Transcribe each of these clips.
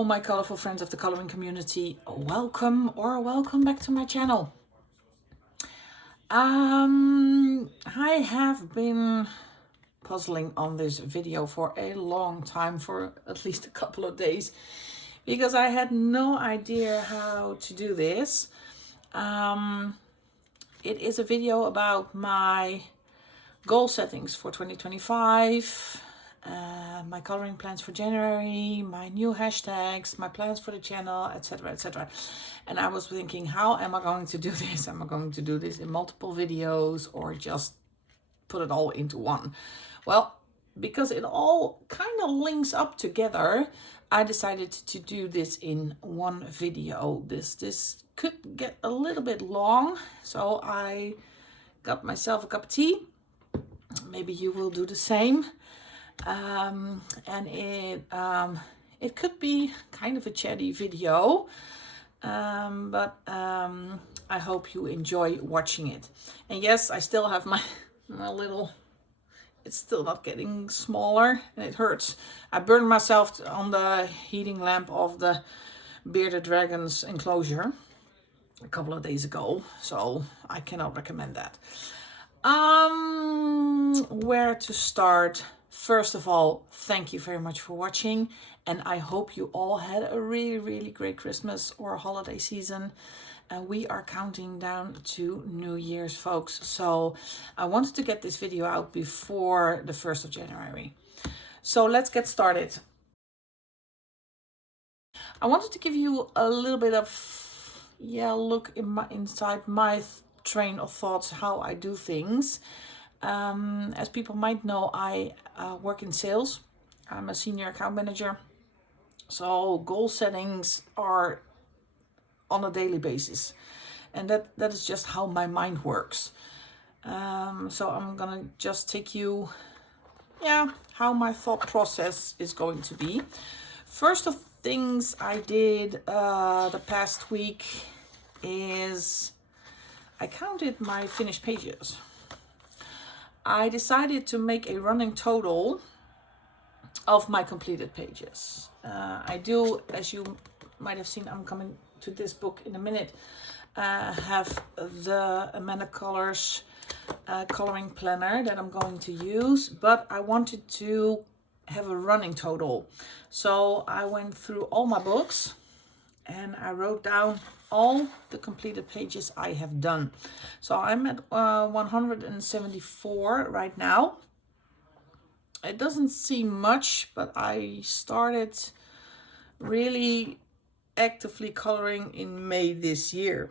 Hello my colorful friends of the coloring community, welcome back to my channel. I have been puzzling on this video for a long time, for at least a couple of days, because I had no idea how to do this. It is a video about my goal settings for 2025, my coloring plans for January, my new hashtags, my plans for the channel, etc, etc. And I was thinking, how am I going to do this? Am I going to do this in multiple videos or just put it all into one? Well, because it all kind of links up together, I decided to do this in one video. This could get a little bit long, so I got myself a cup of tea. Maybe you will do the same. And it could be kind of a chatty video, but I hope you enjoy watching it. And yes, I still have my little, it's still not getting smaller and it hurts. I burned myself on the heating lamp of the bearded dragons enclosure a couple of days ago, so I cannot recommend that. Where to start? First of all, thank you very much for watching, and I hope you all had a really great Christmas or holiday season. We are counting down to New Year's, folks, so I wanted to get this video out before the 1st of January. So let's get started. I wanted to give you a little bit of look inside my train of thoughts, how I do things. As people might know, I work in sales. I'm a senior account manager. So goal settings are on a daily basis. And that is just how my mind works. So I'm gonna just take you, how my thought process is going to be. First of things I did the past week is I counted my finished pages. I decided to make a running total of my completed pages. I do, as you might have seen, I'm coming to this book in a minute, have the Amanda Colors coloring planner that I'm going to use, but I wanted to have a running total. So I went through all my books and I wrote down all the completed pages I have done. So I'm at 174 right now. It doesn't seem much, but I started really actively coloring in May this year.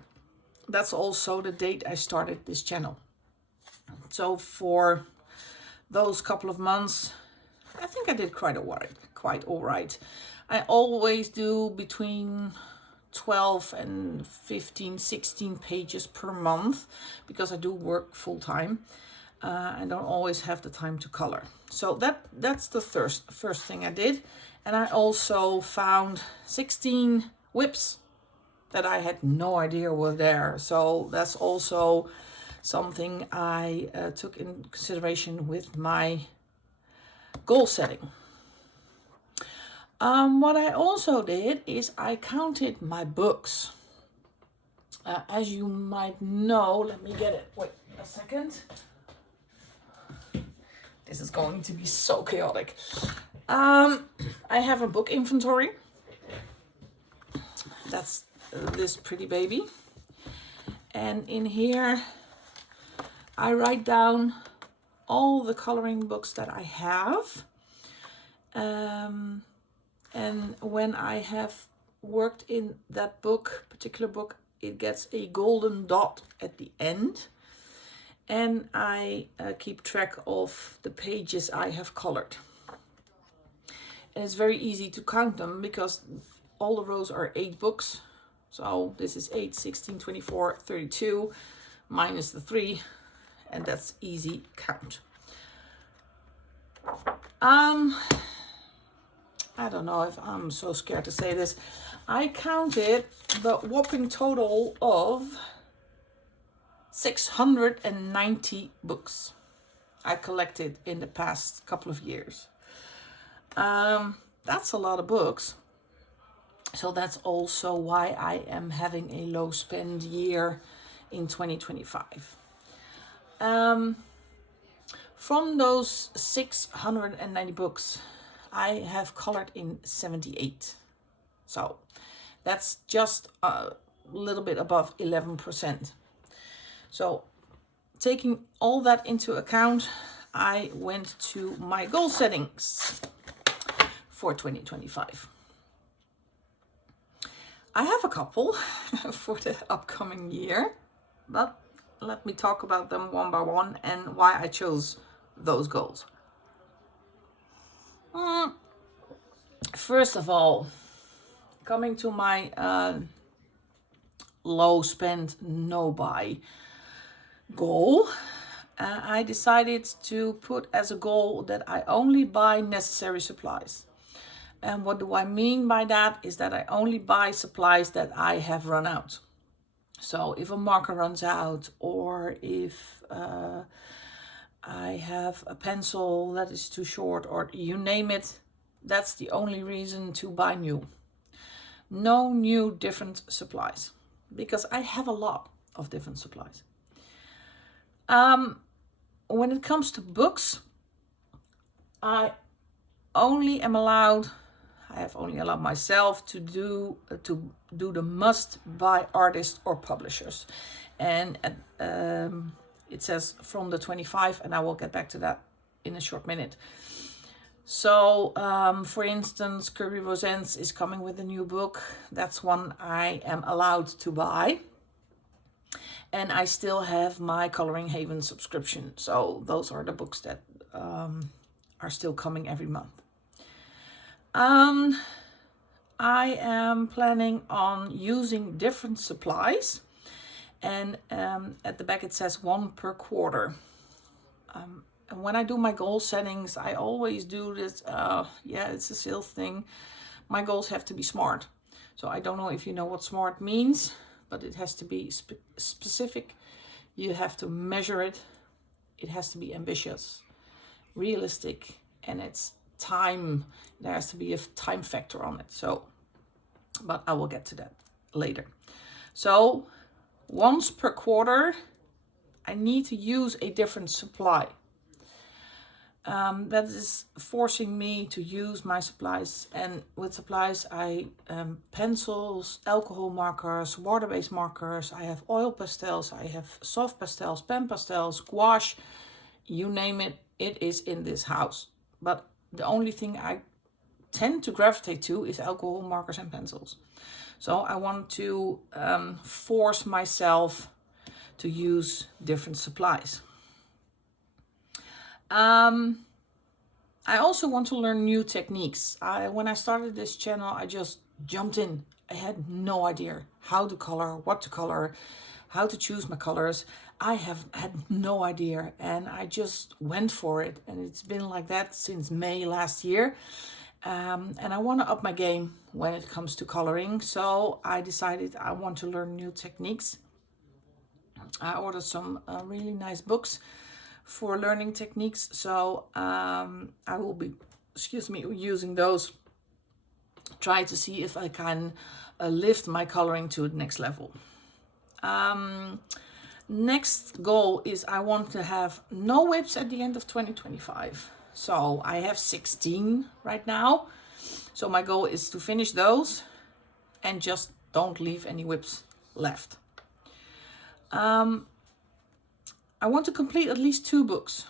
That's also the date I started this channel. So for those couple of months, I think I did quite all right. I always do between 12 and 15, 16 pages per month because I do work full time. I don't always have the time to color. So that's the first thing I did. And I also found 16 whips that I had no idea were there. So that's also something I took in consideration with my goal setting. What I also did is I counted my books. As you might know, let me get it, wait a second. This is going to be so chaotic. I have a book inventory. That's this pretty baby. And in here, I write down all the coloring books that I have. And when I have worked in that particular book, it gets a golden dot at the end. And I keep track of the pages I have colored. And it's very easy to count them because all the rows are 8 books. So this is 8, 16, 24, 32, minus the 3. And that's easy count. I don't know if I'm so scared to say this. I counted the whopping total of 690 books I collected in the past couple of years. That's a lot of books. So that's also why I am having a low spend year in 2025. From those 690 books, I have colored in 78. So that's just a little bit above 11%. So taking all that into account, I went to my goal settings for 2025. I have a couple for the upcoming year, but let me talk about them one by one and why I chose those goals. First of all, coming to my low spend, no buy goal, I decided to put as a goal that I only buy necessary supplies. And what do I mean by that is that I only buy supplies that I have run out. So if a marker runs out, or if I have a pencil that is too short, or you name it, that's the only reason to buy new. No new different supplies, because I have a lot of different supplies. When it comes to books, I have only allowed myself to do the must buy artists or publishers, and it says from the 25, and I will get back to that in a short minute. So for instance, Kirby Rosens is coming with a new book. That's one I am allowed to buy. And I still have my Coloring Haven subscription. So those are the books that are still coming every month. I am planning on using different supplies. And at the back it says 1 per quarter. And when I do my goal settings, I always do this, it's a sales thing. My goals have to be smart. So I don't know if you know what smart means, but it has to be specific. You have to measure it. It has to be ambitious, realistic, and it's time. There has to be a time factor on it. So, but I will get to that later. So once per quarter, I need to use a different supply. That is forcing me to use my supplies, and with supplies I pencils, alcohol markers, water-based markers, I have oil pastels, I have soft pastels, pen pastels, gouache, you name it, it is in this house. But the only thing I tend to gravitate to is alcohol markers and pencils. So I want to force myself to use different supplies. I also want to learn new techniques. When I started this channel, I just jumped in. I had no idea how to color, what to color, how to choose my colors. I have had no idea, and I just went for it. And it's been like that since May last year. And I want to up my game when it comes to coloring. So I decided I want to learn new techniques. I ordered some really nice books for learning techniques. So I will be, using those. Try to see if I can lift my coloring to the next level. Next goal is I want to have no whips at the end of 2025. So I have 16 right now. So my goal is to finish those and just don't leave any whips left. I want to complete at least 2 books.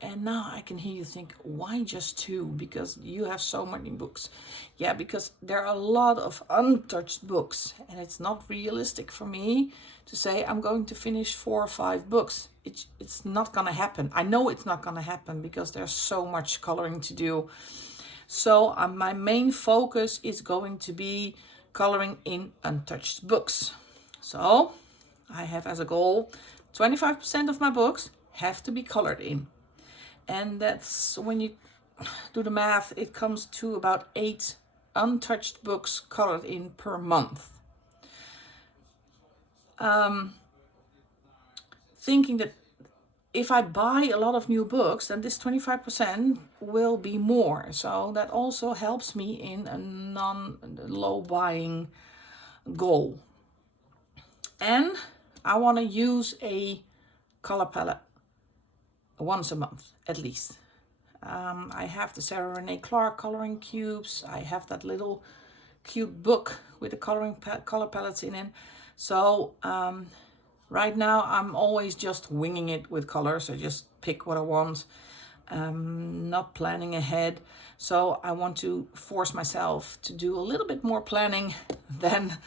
And now I can hear you think, why just 2? Because you have so many books. Yeah, because there are a lot of untouched books. And it's not realistic for me to say I'm going to finish 4 or 5 books. It's not going to happen. I know it's not going to happen because there's so much coloring to do. So my main focus is going to be coloring in untouched books. So I have as a goal 25% of my books have to be colored in. And that's, when you do the math, it comes to about 8 untouched books colored in per month. Thinking that if I buy a lot of new books, then this 25% will be more. So that also helps me in a non-low buying goal. And I want to use a color palette once a month at least. I have the Sarah Renee Clark coloring cubes. I have that little cute book with the color palettes in it. So right now I'm always just winging it with colors. I just pick what I want, not planning ahead. So I want to force myself to do a little bit more planning than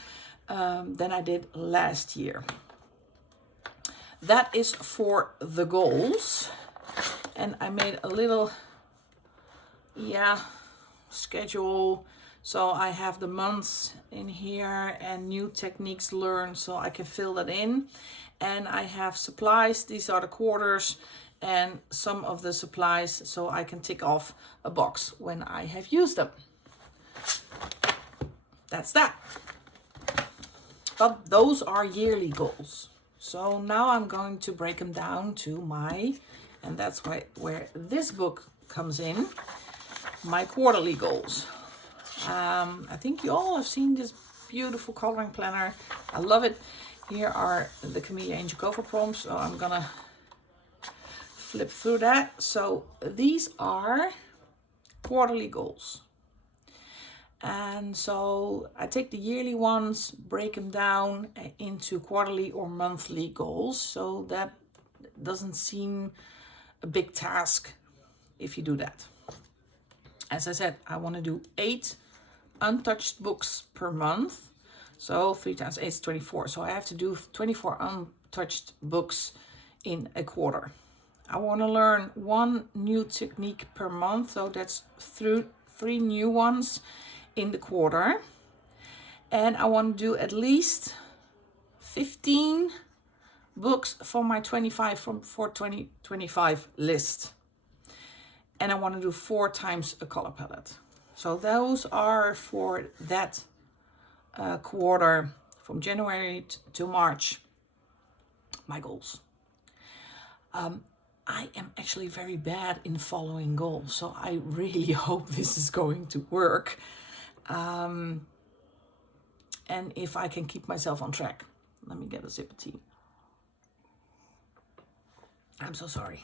I did last year. That is for the goals. And I made a little, schedule. So I have the months in here and new techniques learned, so I can fill that in. And I have supplies. These are the quarters and some of the supplies, so I can tick off a box when I have used them. That's that. But those are yearly goals. So now I'm going to break them down to and that's where this book comes in, my quarterly goals. I think you all have seen this beautiful coloring planner. I love it. Here are the Camellia Angel cover prompts. So I'm gonna flip through that. So these are quarterly goals. And so I take the yearly ones, break them down into quarterly or monthly goals. So that doesn't seem a big task if you do that. As I said, I want to do 8 untouched books per month. So 3 times 8 is 24. So I have to do 24 untouched books in a quarter. I want to learn 1 new technique per month. So that's 3 new ones in the quarter. And I want to do at least 15 books for my 2025 list. And I want to do 4 times a color palette. So those are for that quarter from January to March, my goals. I am actually very bad in following goals, so I really hope this is going to work. And if I can keep myself on track. Let me get a sip of tea. I'm so sorry.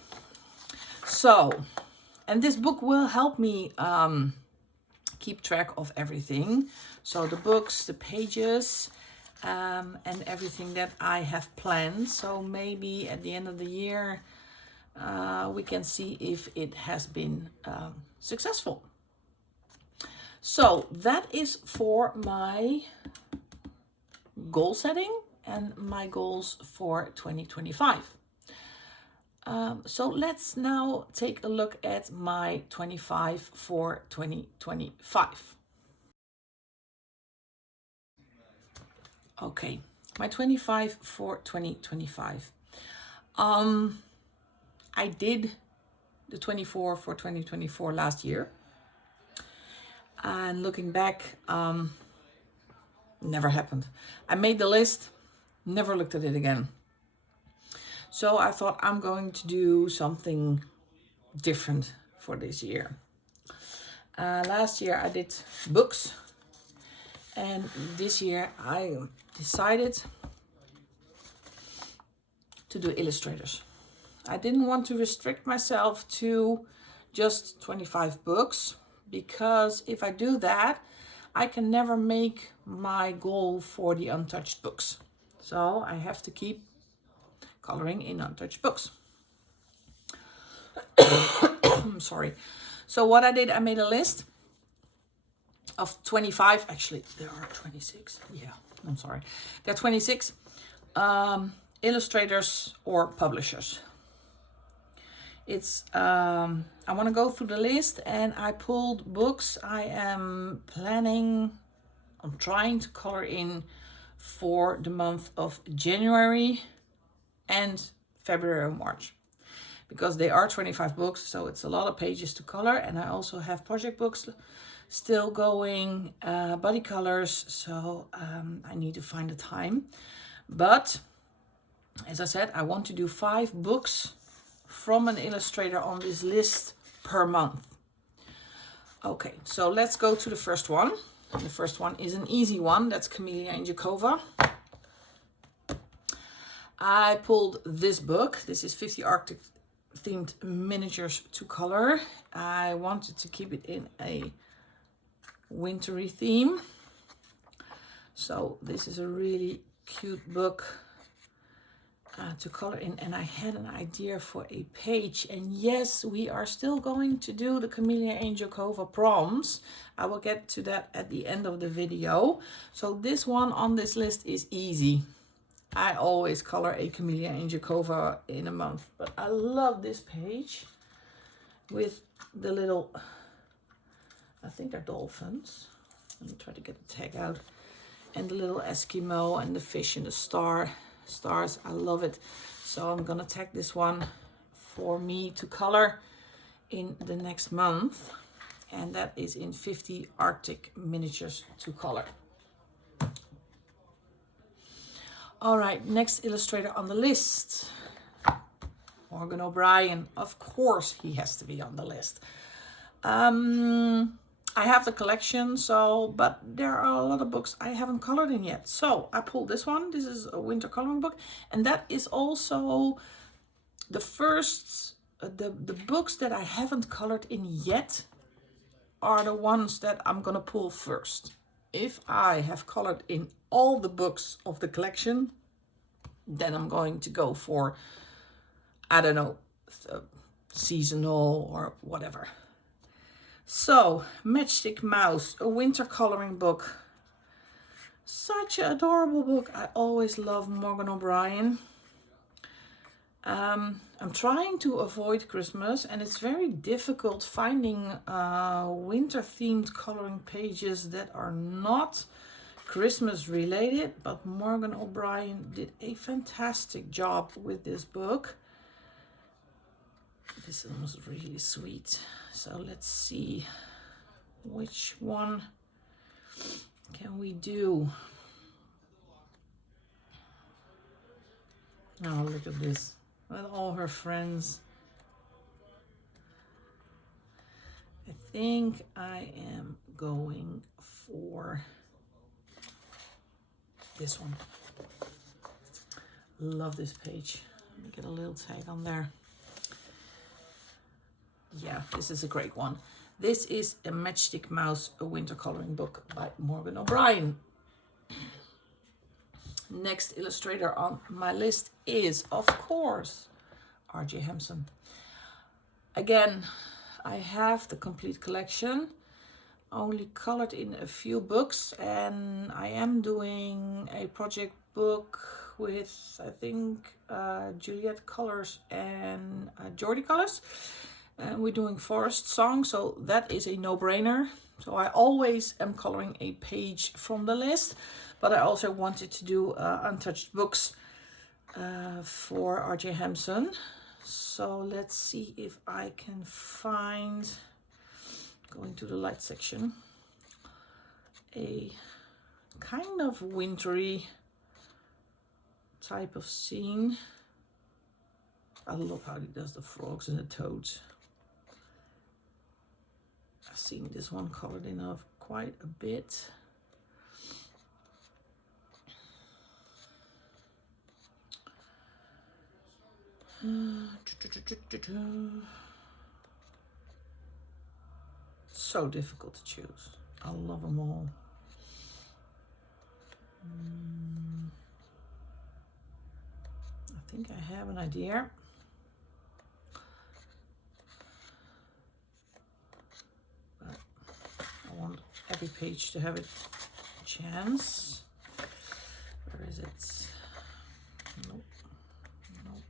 So, and this book will help me keep track of everything. So the books, the pages, and everything that I have planned. So maybe at the end of the year, we can see if it has been successful. So that is for my goal setting and my goals for 2025. So let's now take a look at my 25 for 2025. Okay, my 25 for 2025. I did the 24 for 2024 last year. And looking back, never happened. I made the list, never looked at it again. So I thought I'm going to do something different for this year. Last year I did books, and this year I decided to do illustrators. I didn't want to restrict myself to just 25 books, because if I do that, I can never make my goal for the untouched books. So I have to keep coloring in untouched books. I'm sorry. So what I did, I made a list of 25. Actually, there are 26. Yeah, I'm sorry. There are 26 illustrators or publishers. It's I want to go through the list, and I pulled books I am planning on trying to color in for the month of January and February and March, because they are 25 books, so it's a lot of pages to color. And I also have project books still going, body colors, so I need to find the time. But as I said, I want to do 5 books from an illustrator on this list per month. Okay, so let's go to the first one. The first one is an easy one. That's Camellia and Jakova. I pulled this book. This is 50 Arctic themed miniatures to color. I wanted to keep it in a wintry theme. So this is a really cute book to color in, and I had an idea for a page. And yes, we are still going to do the Camellia and Jakova proms. I will get to that at the end of the video. So this one on this list is easy. I always color a Camellia and Jakova in a month, but I love this page with the little, I think they're dolphins. Let me try to get the tag out. And the little Eskimo and the fish and the stars. I love it. So I'm gonna tag this one for me to color in the next month. And that is in 50 Arctic miniatures to color. All right, next illustrator on the list. Morgan O'Brien. Of course he has to be on the list. I have the collection, but there are a lot of books I haven't colored in yet. So I pulled this one. This is a winter coloring book. And that is also the first, the books that I haven't colored in yet are the ones that I'm gonna pull first. If I have colored in all the books of the collection, then I'm going to go for, I don't know, seasonal or whatever. So, Matchstick Mouse, a winter coloring book. Such an adorable book. I always love Morgan O'Brien. I'm trying to avoid Christmas, and it's very difficult finding winter themed coloring pages that are not Christmas related, but Morgan O'Brien did a fantastic job with this book. This one was really sweet. So let's see, which one can we do? Oh, look at this, with all her friends. I think I am going for this one. Love this page. Let me get a little tag on there. Yeah, this is a great one. This is a Matchstick Mouse, a winter coloring book by Morgan O'Brien. Next illustrator on my list is, of course, R.J. Hampson. Again, I have the complete collection, only colored in a few books, and I am doing a project book with, I think, Juliet Colors and Jordi Colors. We're doing Forest Song, so that is a no-brainer. So I always am coloring a page from the list, but I also wanted to do untouched books for R.J. Hampson. So let's see if I can find, going to the light section, a kind of wintry type of scene. I love how he does the frogs and the toads. I've seen this one colored in quite a bit. So difficult to choose. I love them all. I think I have an idea. But I want every page to have a chance. Where is it? Nope. Nope.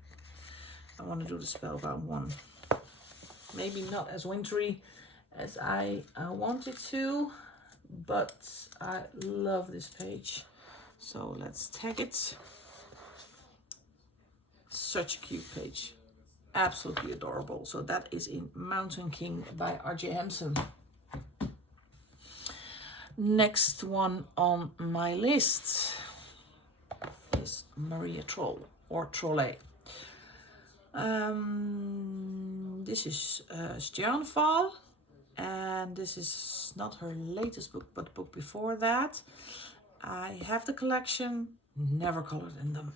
I want to do the Spellbound one. Maybe not as wintry as I wanted to, but I love this page. So let's tag it. Such a cute page. Absolutely adorable. So that is in Mountain King by R.J. Hampson. Next one on my list is Maria Troll, or Trolle. This is Stjärnfall, and this is not her latest book, but the book before that. I have the collection, never colored in them,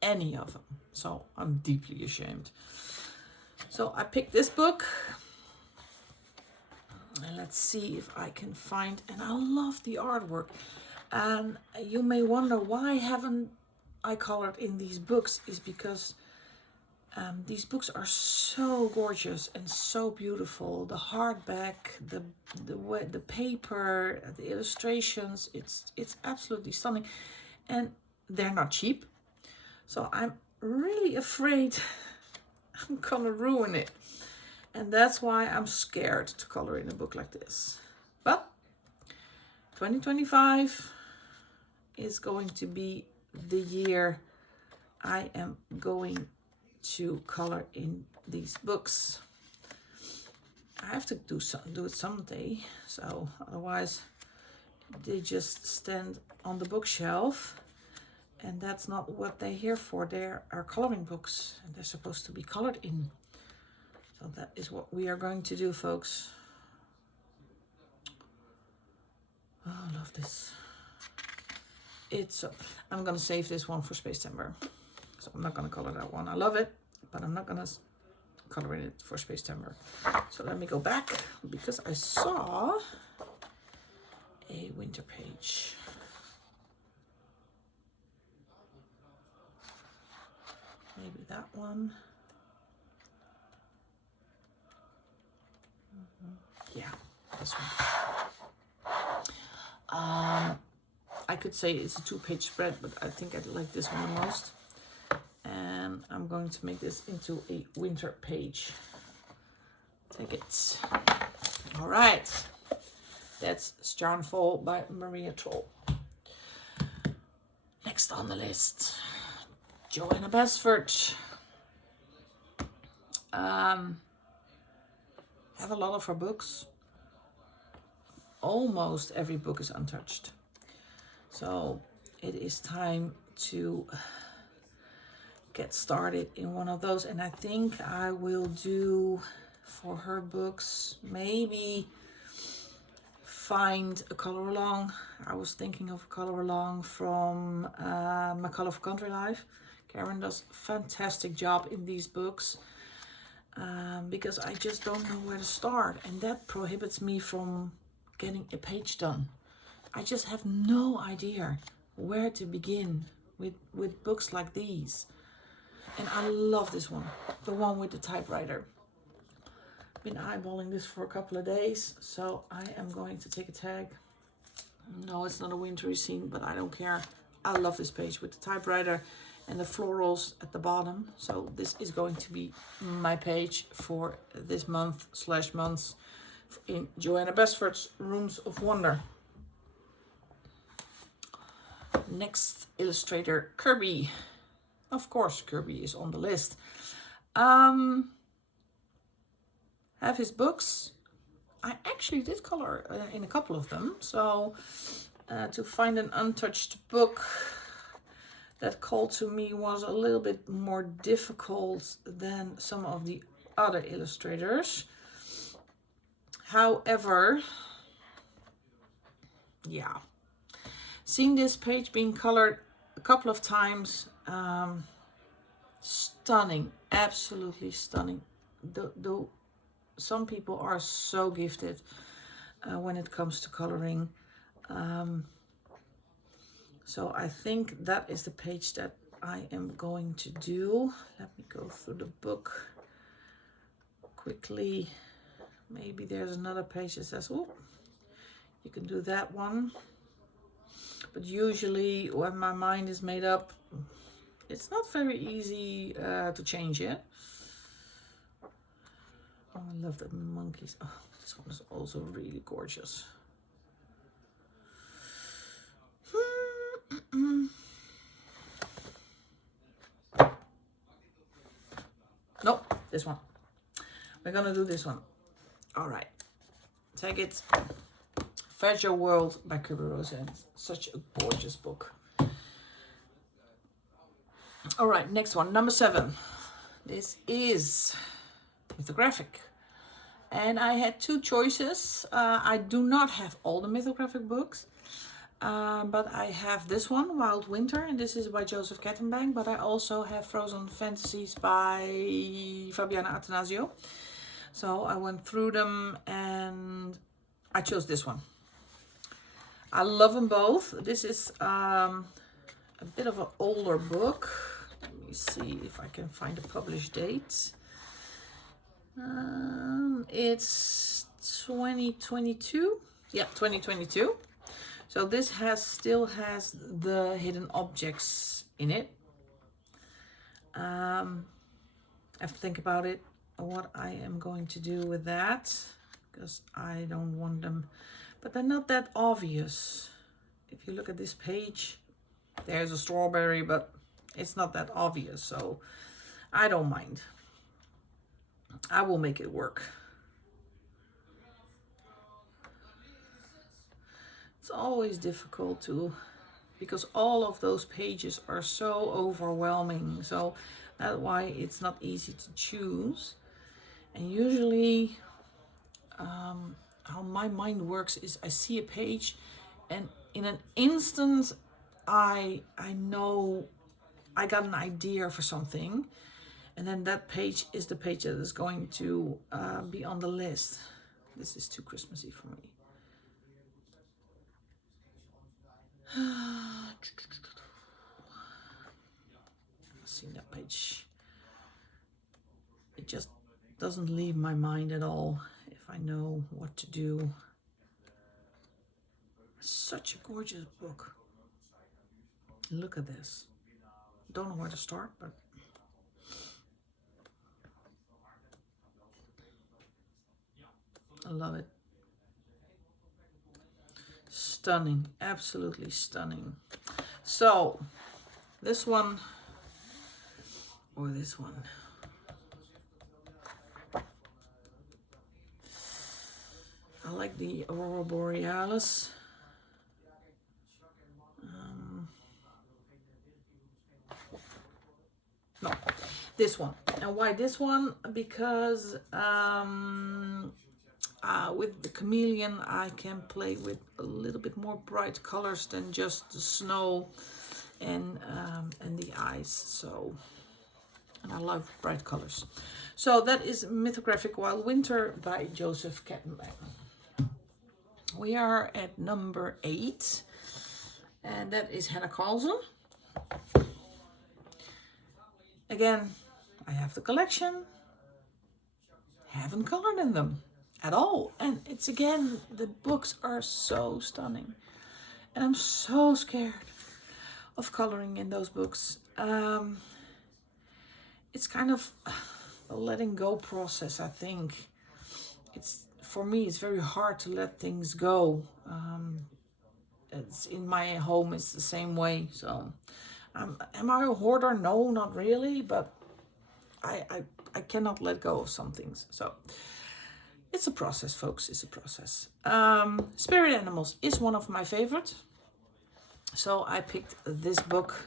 any of them, so I'm deeply ashamed. So I picked this book, and let's see if I can find, and I love the artwork. And you may wonder, why haven't I colored in these books? Is because these books are so gorgeous and so beautiful. The hardback, the paper, the illustrations, it's absolutely stunning, and they're not cheap. So I'm really afraid I'm gonna ruin it, and that's why I'm scared to color in a book like this. But 2025 is going to be the year I am going to color in these books. I have to do it someday, so otherwise they just stand on the bookshelf, and that's not what they're here for. They are coloring books, and they're supposed to be colored in. So that is what we are going to do, folks. Oh, I love this. I'm gonna save this one for Space Timber. So I'm not gonna color that one. I love it, but I'm not gonna color in it for Space Timber. So let me go back, because I saw a winter page. Maybe that one. Yeah, this one. I could say it's a 2-page spread, but I think I like this one the most. And I'm going to make this into a winter page. Take it. All right. That's Stjärnfall by Maria Troll. Next on the list, Joanna Basford. Have a lot of her books. Almost every book is untouched. So it is time to get started in one of those. And I think I will do, for her books, maybe find a color along. I was thinking of a color along from My Colourful Country Life. Karen does a fantastic job in these books, because I just don't know where to start, and that prohibits me from getting a page done. I just have no idea where to begin with books like these. And I love this one, the one with the typewriter. Been eyeballing this for a couple of days, so I am going to take a tag. No, it's not a wintry scene, but I don't care. I love this page with the typewriter and the florals at the bottom. So this is going to be my page for this month/months in Joanna Basford's Rooms of Wonder. Next illustrator, Kirby. Of course, Kirby is on the list. Have his books. I actually did color in a couple of them. So to find an untouched book that called to me was a little bit more difficult than some of the other illustrators. However, yeah, seeing this page being colored a couple of times, stunning, absolutely stunning. Some people are so gifted when it comes to coloring. So I think that is the page that I am going to do. Let me go through the book quickly. Maybe there's another page that says, oh, you can do that one. But usually when my mind is made up, it's not very easy to change it. Oh, I love the monkeys. Oh, this one is also really gorgeous. Nope, this one. We're gonna do this one. All right, take it. Fragile World by Kirby Rosen. Such a gorgeous book. All right, next one, number 7. This is mythographic. And I had two choices. I do not have all the mythographic books. But I have this one, Wild Winter, and this is by Joseph Kettenbank. But I also have Frozen Fantasies by Fabiana Attanasio. So I went through them and I chose this one. I love them both. This is a bit of an older book. Let me see if I can find a published date. It's 2022. Yeah, 2022. So this still has the hidden objects in it. I have to think about it, what I am going to do with that, because I don't want them, but they're not that obvious. If you look at this page, there's a strawberry, but it's not that obvious, so I don't mind. I will make it work. It's always difficult because all of those pages are so overwhelming. So that's why it's not easy to choose. And usually how my mind works is I see a page and in an instant I know I got an idea for something. And then that page is the page that is going to be on the list. This is too Christmassy for me. Seeing that page, it just doesn't leave my mind at all if I know what to do. Such a gorgeous book. Look at this. Don't know where to start, but I love it. Stunning, absolutely stunning. So this one or this one. I like the Aurora Borealis. No, this one. And why this one? Because with the chameleon I can play with a little bit more bright colors than just the snow and the ice. So, and I love bright colors. So that is Mythographic Wild Winter by Joseph Kettenbank. We are at number 8, and that is Hannah Carlson. Again, I have the collection, haven't colored in them at all. And it's again, the books are so stunning. And I'm so scared of coloring in those books. It's kind of a letting go process, I think. For me, it's very hard to let things go. It's in my home, it's the same way. So, am I a hoarder? No, not really, but I cannot let go of some things. So, it's a process, folks. It's a process. Spirit Animals is one of my favorites. So, I picked this book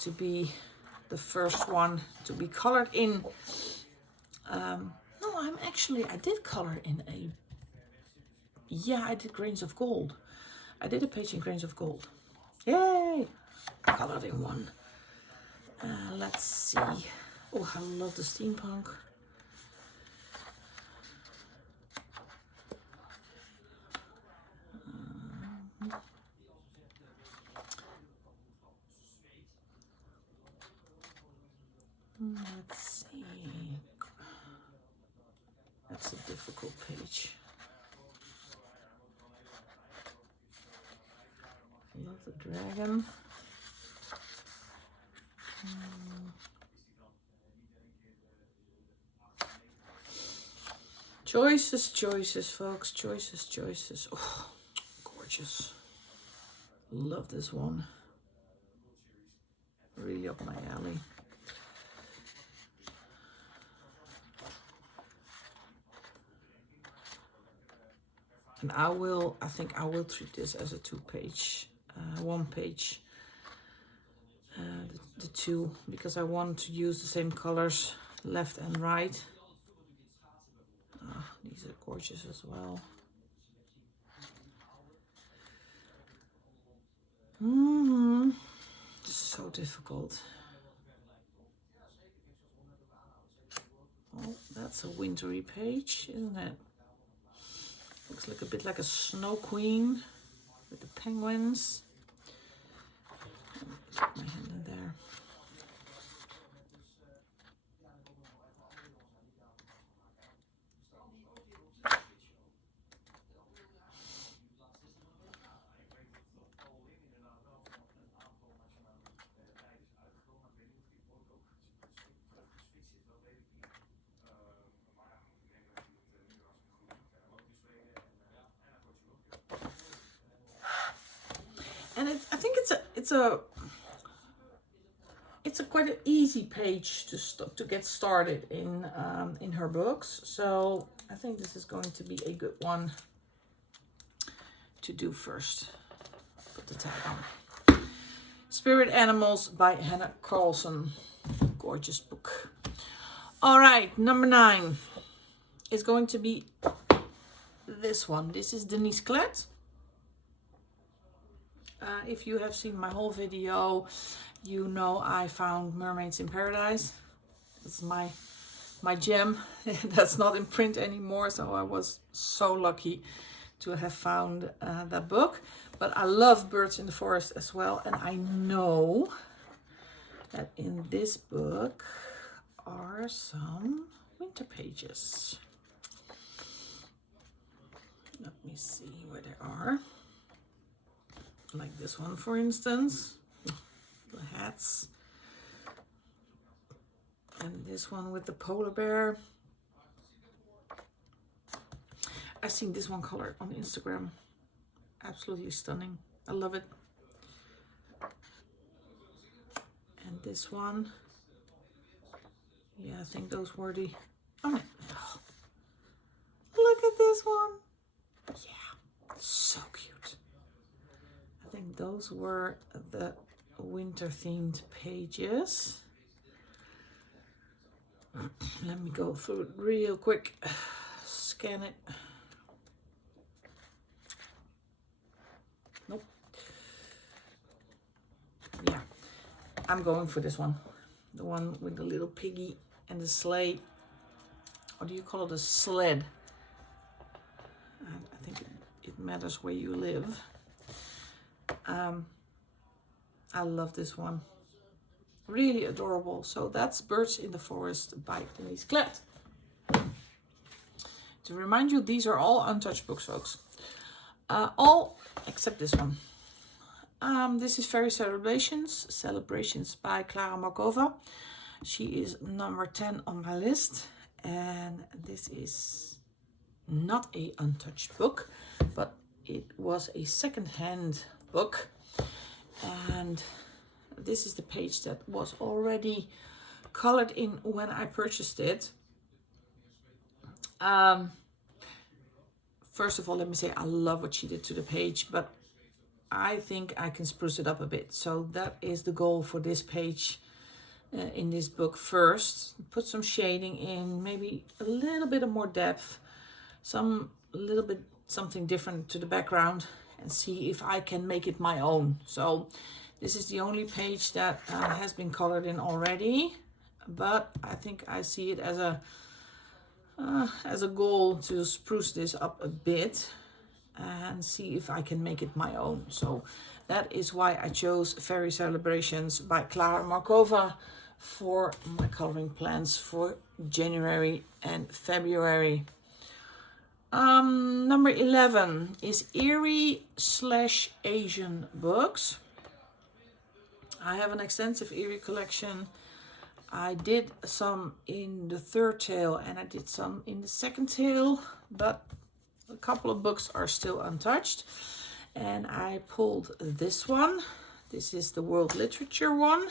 to be the first one to be colored in. No, I did color in I did Grains of Gold. I did a page in Grains of Gold. Yay! I colored in one. Let's see. Oh, I love the steampunk. Let's see. That's a difficult page. I love the dragon. Choices, choices, folks. Choices, choices. Oh, gorgeous. Love this one. Really up my alley. And I think I will treat this as a one page, the two, because I want to use the same colors left and right. These are gorgeous as well. So difficult. Oh, that's a wintry page, isn't it? Looks like a bit like a snow queen with the penguins. Put my hand in there. And I think it's a quite an easy page to get started in her books. So I think this is going to be a good one to do first. Put the tag on. Spirit Animals by Hannah Carlson. Gorgeous book. All right, number 9 is going to be this one. This is Denise Klett. If you have seen my whole video, you know I found Mermaids in Paradise. It's my gem. That's not in print anymore, so I was so lucky to have found that book. But I love Birds in the Forest as well, and I know that in this book are some winter pages. Let me see where they are. Like this one, for instance, the hats. And this one with the polar bear. I've seen this one colored on Instagram. Absolutely stunning. I love it. And this one. Yeah, I think those were the... Oh, look at this one. Yeah, so cute. I think those were the winter themed pages. Let me go through it real quick. Scan it. Nope. Yeah, I'm going for this one. The one with the little piggy and the sleigh. Or do you call it a sled? I think it matters where you live. I love this one. Really adorable. So that's Birds in the Forest by Denise Klett. To remind you, these are all untouched books, folks. All except this one. This is Fairy Celebrations by Klara Markova. She is number 10 on my list. And this is not a untouched book, but it was a second-hand book. And this is the page that was already colored in when I purchased it. First of all, let me say I love what she did to the page, but I think I can spruce it up a bit. So that is the goal for this page in this book. First, put some shading in, maybe a little bit of more depth, something different to the background, and see if I can make it my own. So this is the only page that has been colored in already, but I think I see it as a goal to spruce this up a bit and see if I can make it my own. So that is why I chose Fairy Celebrations by Klara Markova for my coloring plans for January and February. Number 11 is Eerie/Asian books. I have an extensive Eerie collection. I did some in the third tail and I did some in the second tail, but a couple of books are still untouched. And I pulled this one. This is the world literature one.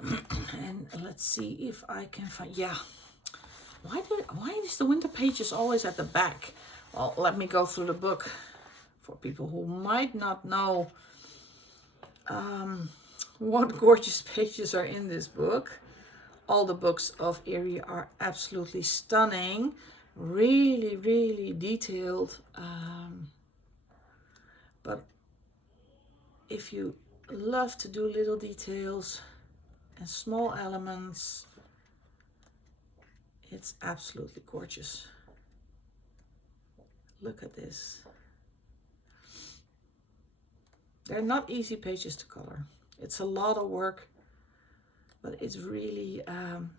And let's see if I can find, yeah. Why is the winter pages always at the back? Well, let me go through the book for people who might not know What gorgeous pages are in this book. All the books of Erie are absolutely stunning. Really, really detailed. But if you love to do little details and small elements, it's absolutely gorgeous. Look at this. They're not easy pages to color. It's a lot of work, but it's really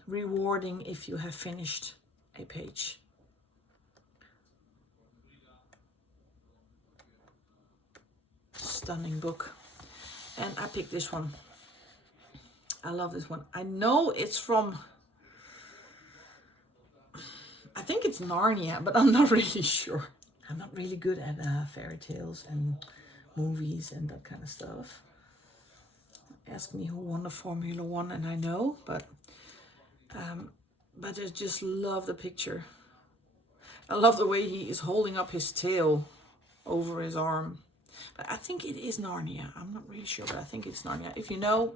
rewarding if you have finished a page. Stunning book. And I picked this one. I love this one. I know it's from, I think it's Narnia, but I'm not really sure. I'm not really good at fairy tales and movies and that kind of stuff. Ask me who won the Formula One and I know, but I just love the picture. I love the way he is holding up his tail over his arm. But I think it is Narnia. I'm not really sure, but I think it's Narnia. If you know,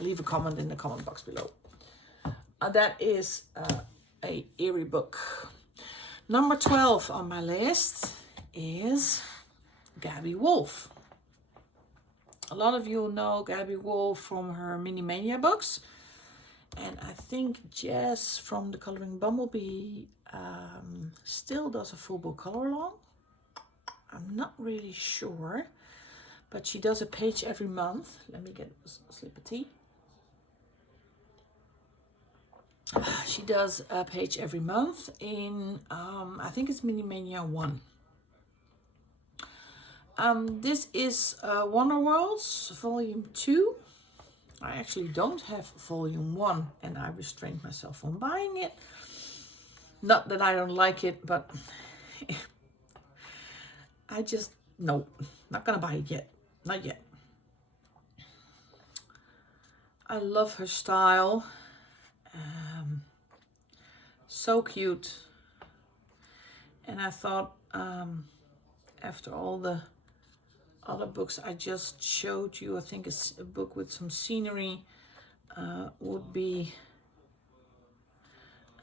leave a comment in the comment box below. That is a Erie book. Number 12 on my list is Gabby Wolf. A lot of you know Gabby Wolf from her Mini Mania books. And I think Jess from the Coloring Bumblebee still does a full book color along. I'm not really sure, but she does a page every month. Let me get a slip of tea. She does a page every month in, I think it's Mini Mania 1. This is Wonder Worlds Volume 2. I actually don't have Volume 1 and I restrained myself from buying it. Not that I don't like it, but I just, no, not gonna buy it yet. Not yet. I love her style. So cute. And I thought, after all the other books I just showed you, I think it's a book with some scenery would be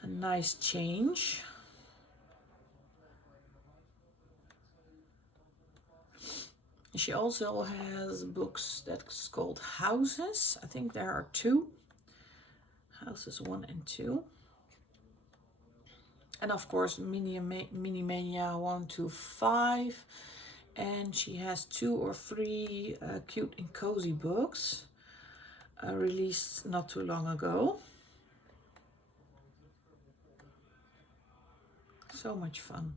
a nice change. She also has books that's called Houses. I think there are 2. Houses 1 and 2. And of course, Mini Mania 1 to 5. And she has 2 or 3 cute and cozy books released not too long ago. So much fun.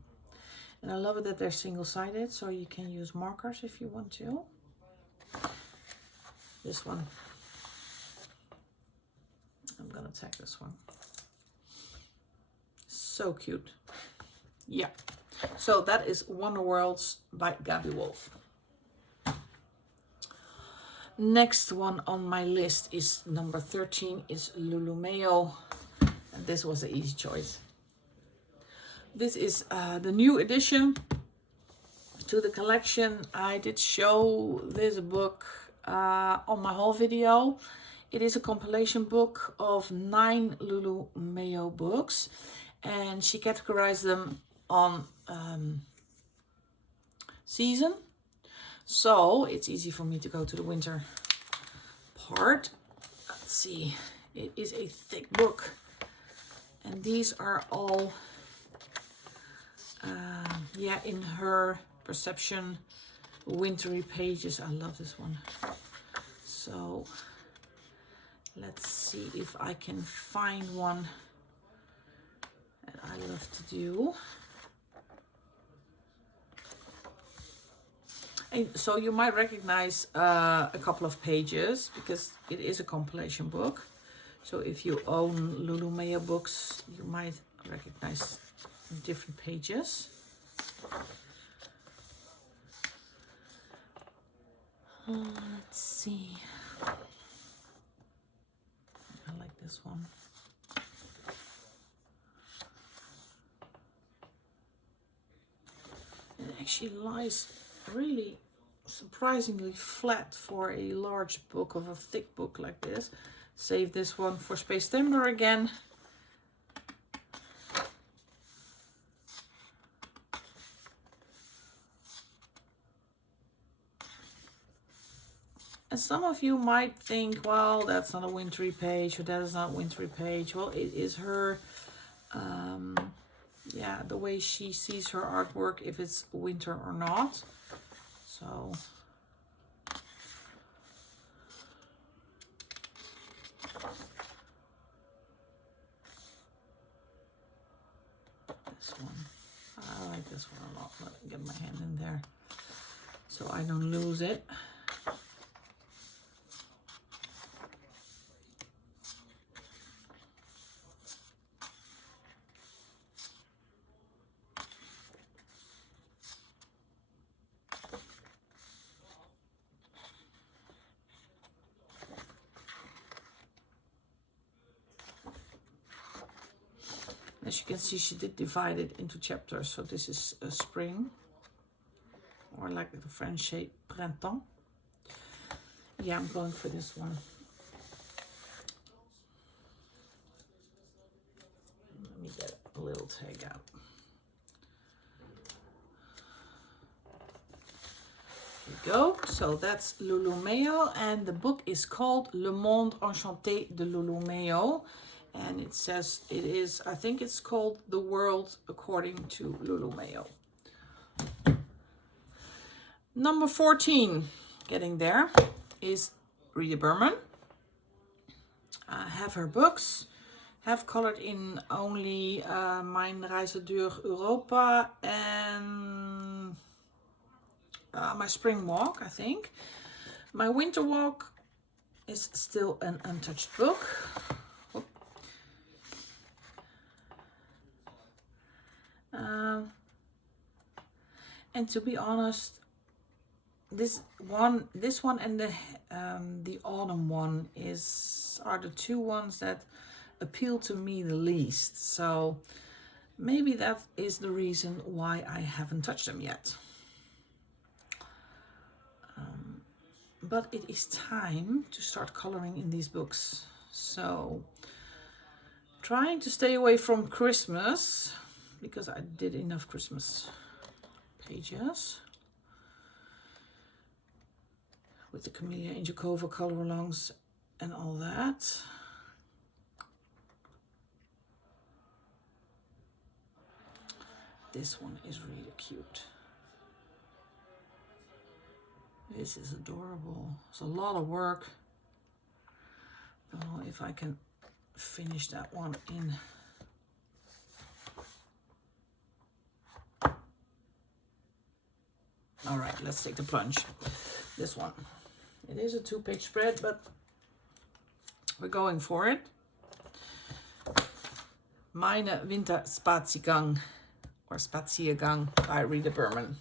And I love it that they're single-sided, so you can use markers if you want to. This one. I'm gonna tag this one. So cute. Yeah. So that is Wonder Worlds by Gabby Wolf. Next one on my list is number 13 is Lulumeo. And this was an easy choice. This is the new addition to the collection. I did show this book on my haul video. It is a compilation book of 9 Lulumeo books. And she categorized them on season. So it's easy for me to go to the winter part. Let's see. It is a thick book. And these are all, yeah, in her perception, wintry pages. I love this one. So let's see if I can find one that I love to do. And so you might recognize a couple of pages because it is a compilation book. So if you own Lulumeo books, you might recognize different pages. Let's see. I like this one. It actually lies really surprisingly flat for a large book, of a thick book like this. Save this one for Space Timber again. And some of you might think, well, that's not a wintry page, or that is not a wintry page. Well, it is her, yeah, the way she sees her artwork, if it's winter or not. So this one, I like this one a lot. Let me get my hand in there so I don't lose it. As you can see, she did divide it into chapters. So this is a spring, or like the French say, printemps. Yeah, I'm going for this one. Let me get a little tag out. Here we go. So that's Lulu Mayo, and the book is called Le Monde Enchanté de Lulu Mayo. And it says it is, I think it's called The World According to Lulu Mayo. Number 14, getting there, is Rita Berman. I have her books, have colored in only Mijn Reise door Europa and my Spring Walk, I think. My Winter Walk is still an untouched book. And to be honest, this one and the autumn one are the two ones that appeal to me the least. So maybe that is the reason why I haven't touched them yet. But it is time to start coloring in these books. So trying to stay away from Christmas, because I did enough Christmas pages with the Camellia and Jakova color alongs and all that. This one is really cute. This is adorable. It's a lot of work. I don't know if I can finish that one in. All right, let's take the plunge. This one. It is a 2-page spread, but we're going for it. Meine Winterspaziergang, or Spaziergang, by Rita Berman.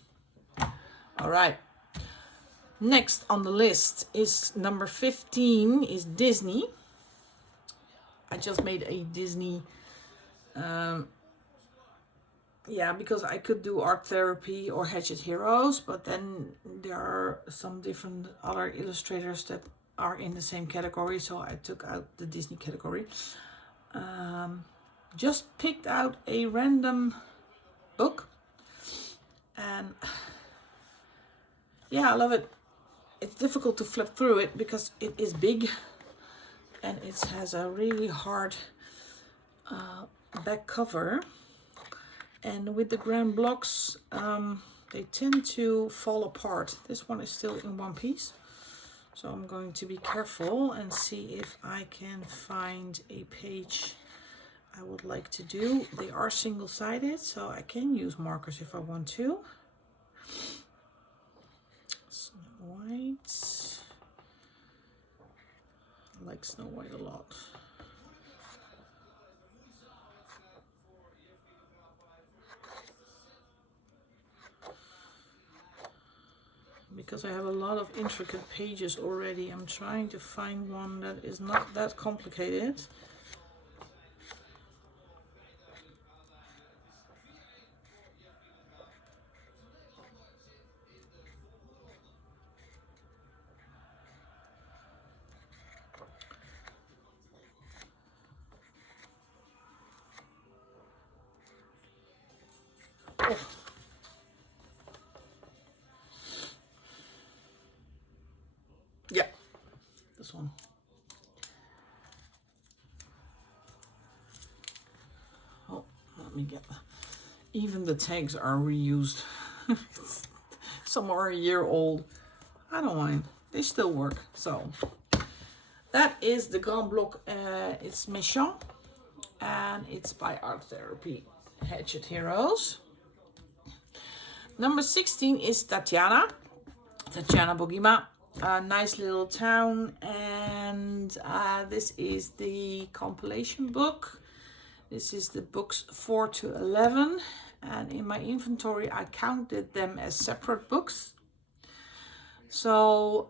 All right. Next on the list is number 15 is Disney. I just made a Disney, because I could do Art Therapy or Hatchet Heroes, but then there are some different other illustrators that are in the same category, so I took out the Disney category. Just picked out a random book, and yeah, I love it. It's difficult to flip through it because it is big and it has a really hard back cover. And with the grand blocks, they tend to fall apart. This one is still in one piece. So I'm going to be careful and see if I can find a page I would like to do. They are single-sided, so I can use markers if I want to. Snow White. I like Snow White a lot. Because I have a lot of intricate pages already, I'm trying to find one that is not that complicated. Oh. Yeah, this one. Oh, let me get that. Even the tags are reused. Some are a year old. I don't mind. They still work. So that is the Grand Block. It's Méchant. And it's by Art Therapy. Hatchet Heroes. Number 16 is Tatiana Bogima. A nice little town. And this is the compilation book. This is the books 4 to 11. And in my inventory, I counted them as separate books. So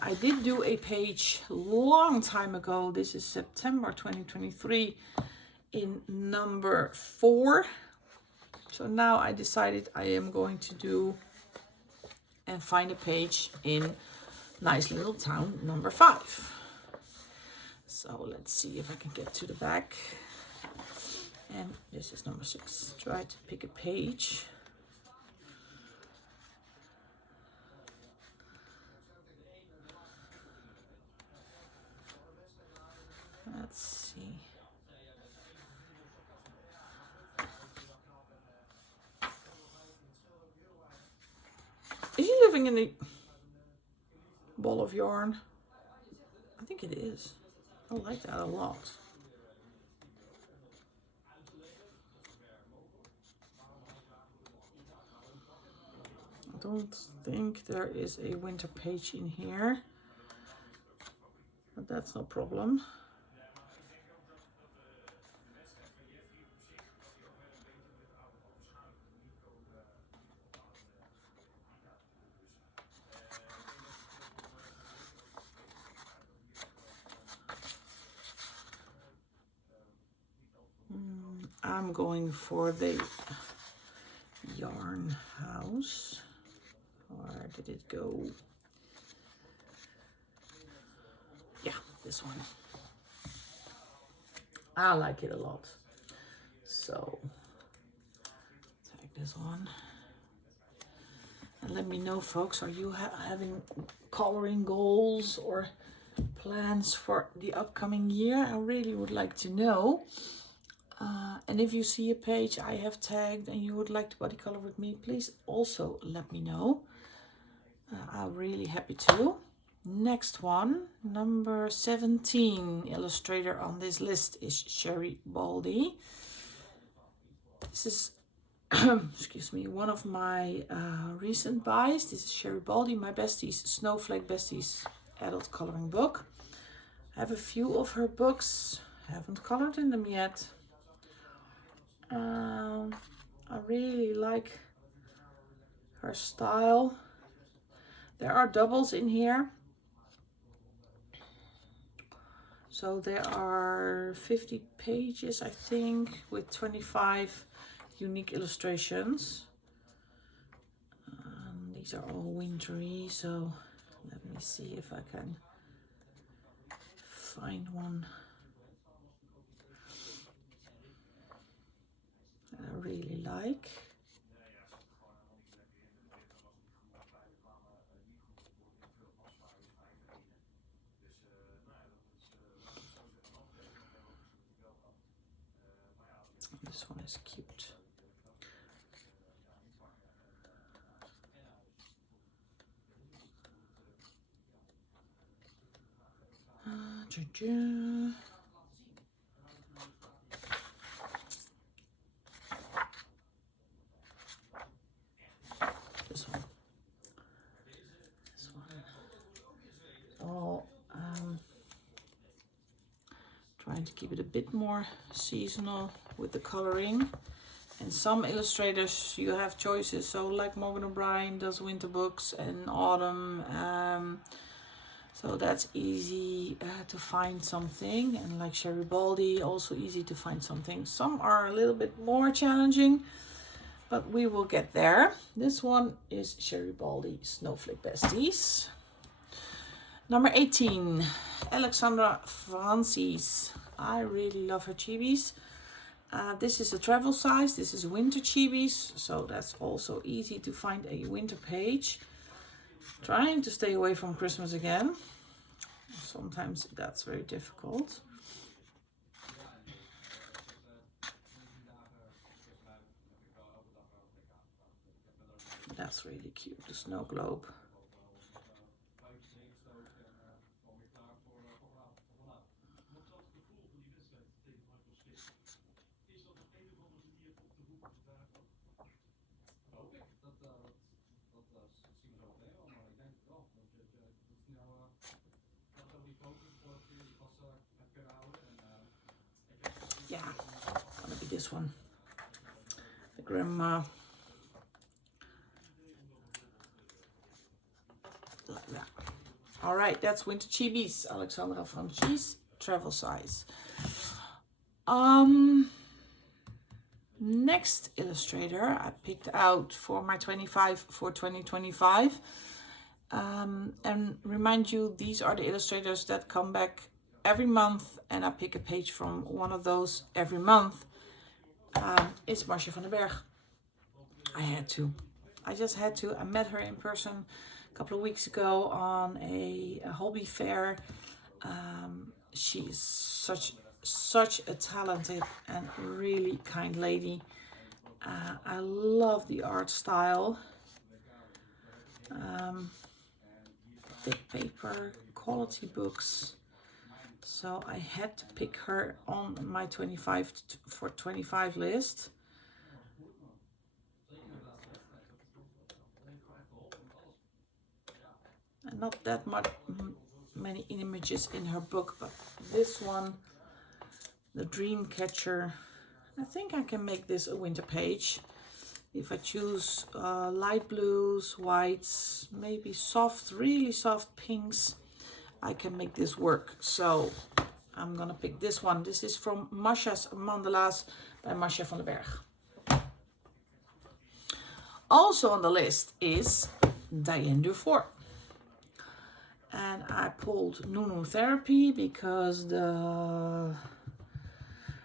I did do a page long time ago. This is September 2023 in number 4. So now I decided I am going to do and find a page in Nice Little Town number 5. So let's see if I can get to the back. And this is number 6. Try to pick a page. Let's see. Is he living in a ball of yarn? I think it is. I like that a lot. I don't think there is a winter page in here, but that's no problem. I'm going for the yarn house. Where did it go? Yeah, this one. I like it a lot. So tag this one. And let me know, folks, are you having coloring goals or plans for the upcoming year? I really would like to know. And if you see a page I have tagged and you would like to body color with me, please also let me know. I'm really happy to. Next one, number 17 illustrator on this list is Sherry Baldy. This is, excuse me, one of my recent buys. This is Sherry Baldy, my besties, Snowflake Besties adult coloring book. I have a few of her books. Haven't colored in them yet. I really like her style. There are doubles in here. So there are 50 pages, I think, with 25 unique illustrations. These are all wintry, so let me see if I can find one that I really like. This one is cute. This one. This one. So, trying to keep it a bit more seasonal with the coloring. And some illustrators, you have choices. So like Morgan O'Brien does winter books and autumn. So that's easy to find something. And like Sherry Baldy, also easy to find something. Some are a little bit more challenging, but we will get there. This one is Sherry Baldy Snowflake Besties. Number 18, Alexandra Francis. I really love her chibis. This is a travel size. This is winter chibis, so that's also easy to find a winter page. Trying to stay away from Christmas again. Sometimes that's very difficult. That's really cute, the snow globe. Yeah, gonna be this one. The grandma. Like that. All right, that's Winter Chibis, Alexandra Franchise, travel size. Next illustrator I picked out for my 25 for 2025. And remind you, these are the illustrators that come back every month, and I pick a page from one of those every month. It's Marcia van den Berg. I just had to. I met her in person a couple of weeks ago on a hobby fair. She's such a talented and really kind lady. I love the art style. Thick paper, quality books. So I had to pick her on my 25 for 25 list. And not that many images in her book, but this one, the Dream Catcher, I think I can make this a winter page. If I choose light blues, whites, maybe soft, really soft pinks, I can make this work. So I'm gonna pick this one. This is from Masha's Mandalas by Marcia van den Berg. Also on the list is Diane Dufour. And I pulled Nunu Therapy because the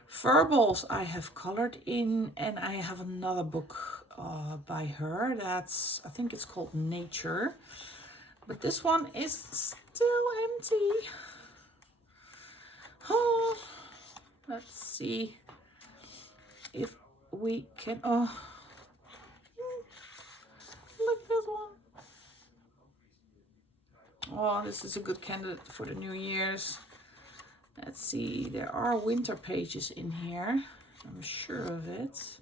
furballs I have colored in, and I have another book by her that's, I think it's called Nature, but this one is still empty. Oh, let's see if we can, look this one. Oh, this is a good candidate for the New Year's. Let's see, there are winter pages in here. I'm sure of it.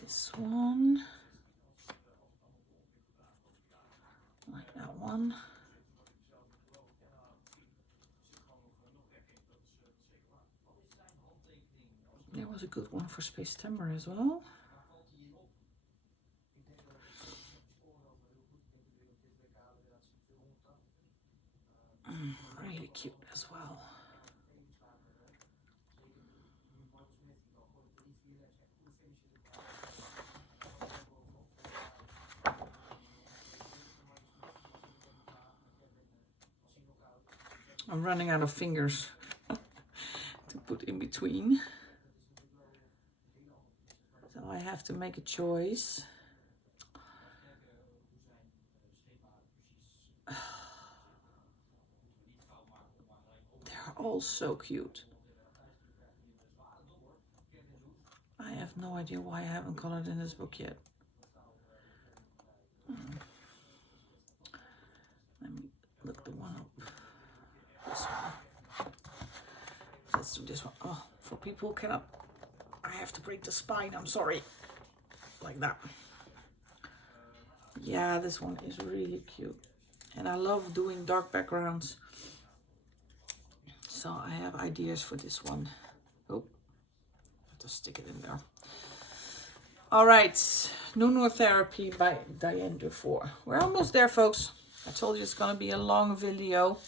This one. Like that one. There was a good one for Space Timber as well. Really cute as well. I'm running out of fingers to put in between. So I have to make a choice. They're all so cute. I have no idea why I haven't colored in this book yet. Let me look the one up. This one. Let's do this one. Oh, for people who cannot, I have to break the spine, I'm sorry. Like that. Yeah, this one is really cute. And I love doing dark backgrounds. So I have ideas for this one. Oh, have to stick it in there. All right, Nunu Therapy by Diane Dufour. We're almost there, folks. I told you it's gonna be a long video.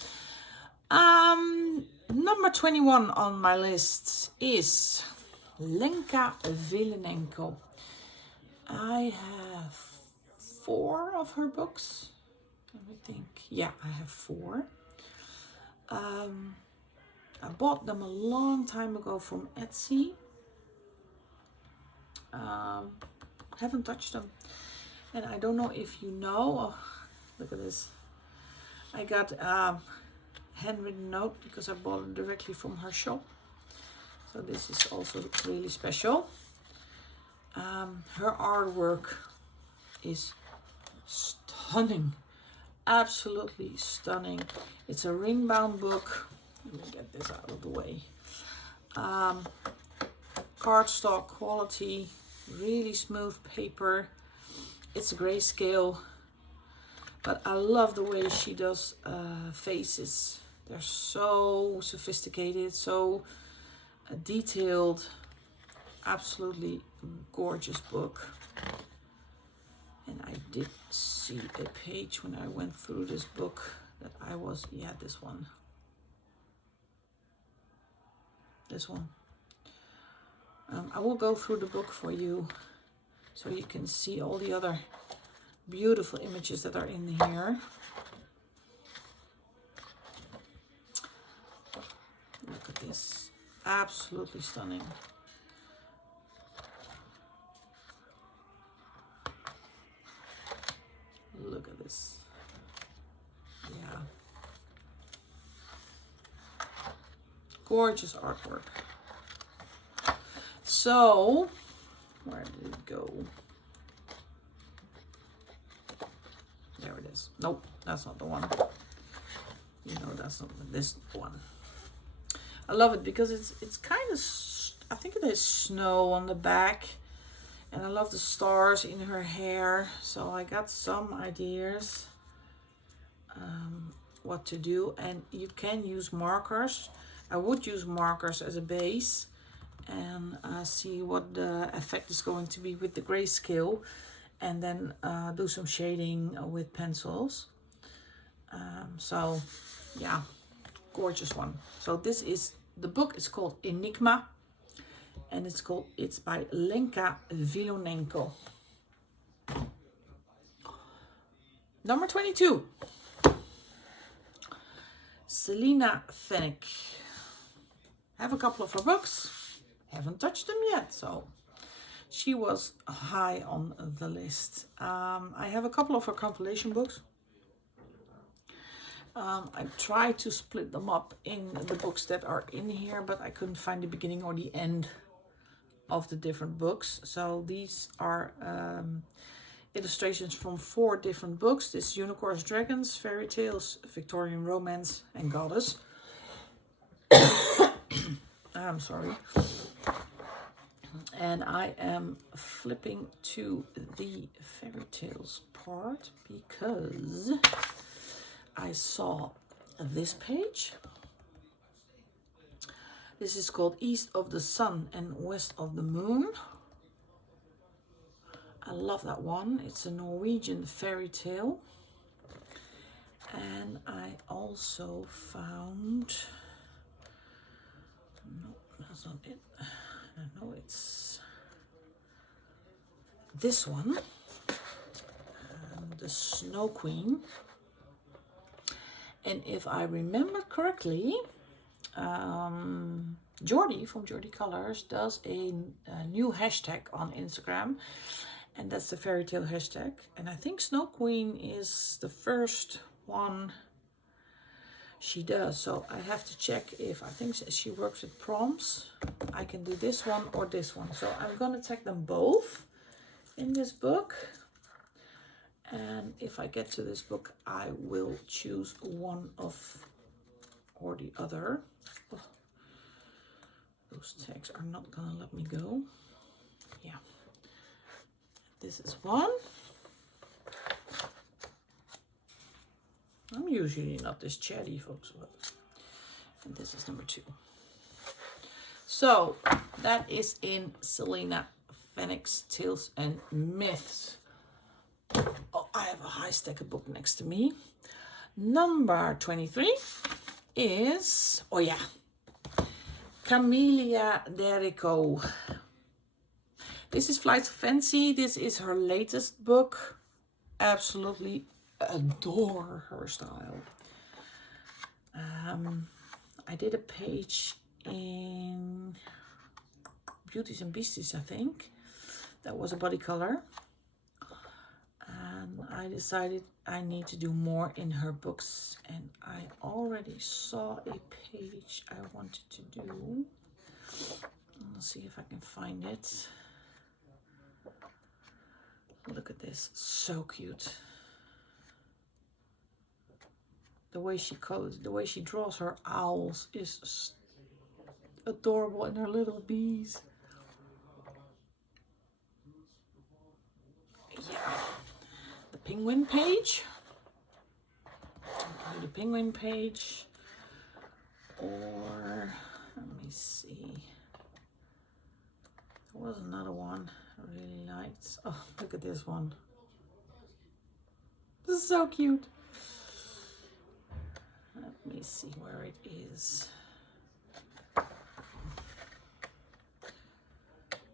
Number 21 on my list is Lenka Velenenko. I have 4 of her books. Let me think. Yeah, I have 4. I bought them a long time ago from Etsy. Haven't touched them. And I don't know if you know, oh, look at this. I got a handwritten note because I bought it directly from her shop. So this is also really special. Her artwork is stunning. Absolutely stunning. It's a ring bound book. Let me get this out of the way. Cardstock quality, really smooth paper. It's a grayscale, but I love the way she does faces. They're so sophisticated, so detailed. Absolutely gorgeous book. And I did see a page when I went through this book that I was, yeah, this one. This one. I will go through the book for you so you can see all the other beautiful images that are in here. Look at this. Absolutely stunning. Look at this. Yeah. Gorgeous artwork. So, where did it go? There it is. Nope, that's not the one. You know, that's not this one. I love it because it's kind of, I think it is snow on the back. And I love the stars in her hair. So I got some ideas what to do. And you can use markers. I would use markers as a base. And see what the effect is going to be with the grayscale. And then do some shading with pencils. So yeah, gorgeous one. So this is, the book is called Enigma. And it's by Lenka Vilonenko. Number 22. Selina Fennick. I have a couple of her books. Haven't touched them yet, so she was high on the list. I have a couple of her compilation books. I tried to split them up in the books that are in here, but I couldn't find the beginning or the end of the different books. So these are illustrations from 4 different books. This is Unicorns, Dragons, Fairy Tales, Victorian Romance, and Goddess. I'm sorry. And I am flipping to the Fairy Tales part because I saw this page. This is called East of the Sun and West of the Moon. I love that one. It's a Norwegian fairy tale. And I also found, no, that's not it. I know it's this one, the Snow Queen. And if I remember correctly, Jordy from Jordy Colors does a new hashtag on Instagram, and that's the fairy tale hashtag. And I think Snow Queen is the first one she does, so I have to check if, I think she works with prompts. I can do this one or this one, so I'm gonna tag them both in this book. And if I get to this book, I will choose one of or the other. Oh, those tags are not gonna let me go. Yeah, this is one. I'm usually not this chatty, folks, but, and this is number 2. So that is in Selina Fennick's Tales and Myths. Oh, I have a high stack of book next to me. Number 23 is, oh yeah, Camelia Derico. This is Flights of Fancy. This is her latest book. Absolutely adore her style. I did a page in Beauties and Beasties, I think. That was a body color. And I decided I need to do more in her books. And I already saw a page I wanted to do. Let's see if I can find it. Look at this, so cute. The way she colors, the way she draws her owls is adorable, and her little bees. Yeah, the penguin page. The penguin page, or let me see. There was another one I really liked. Oh, look at this one. This is so cute. Let me see where it is.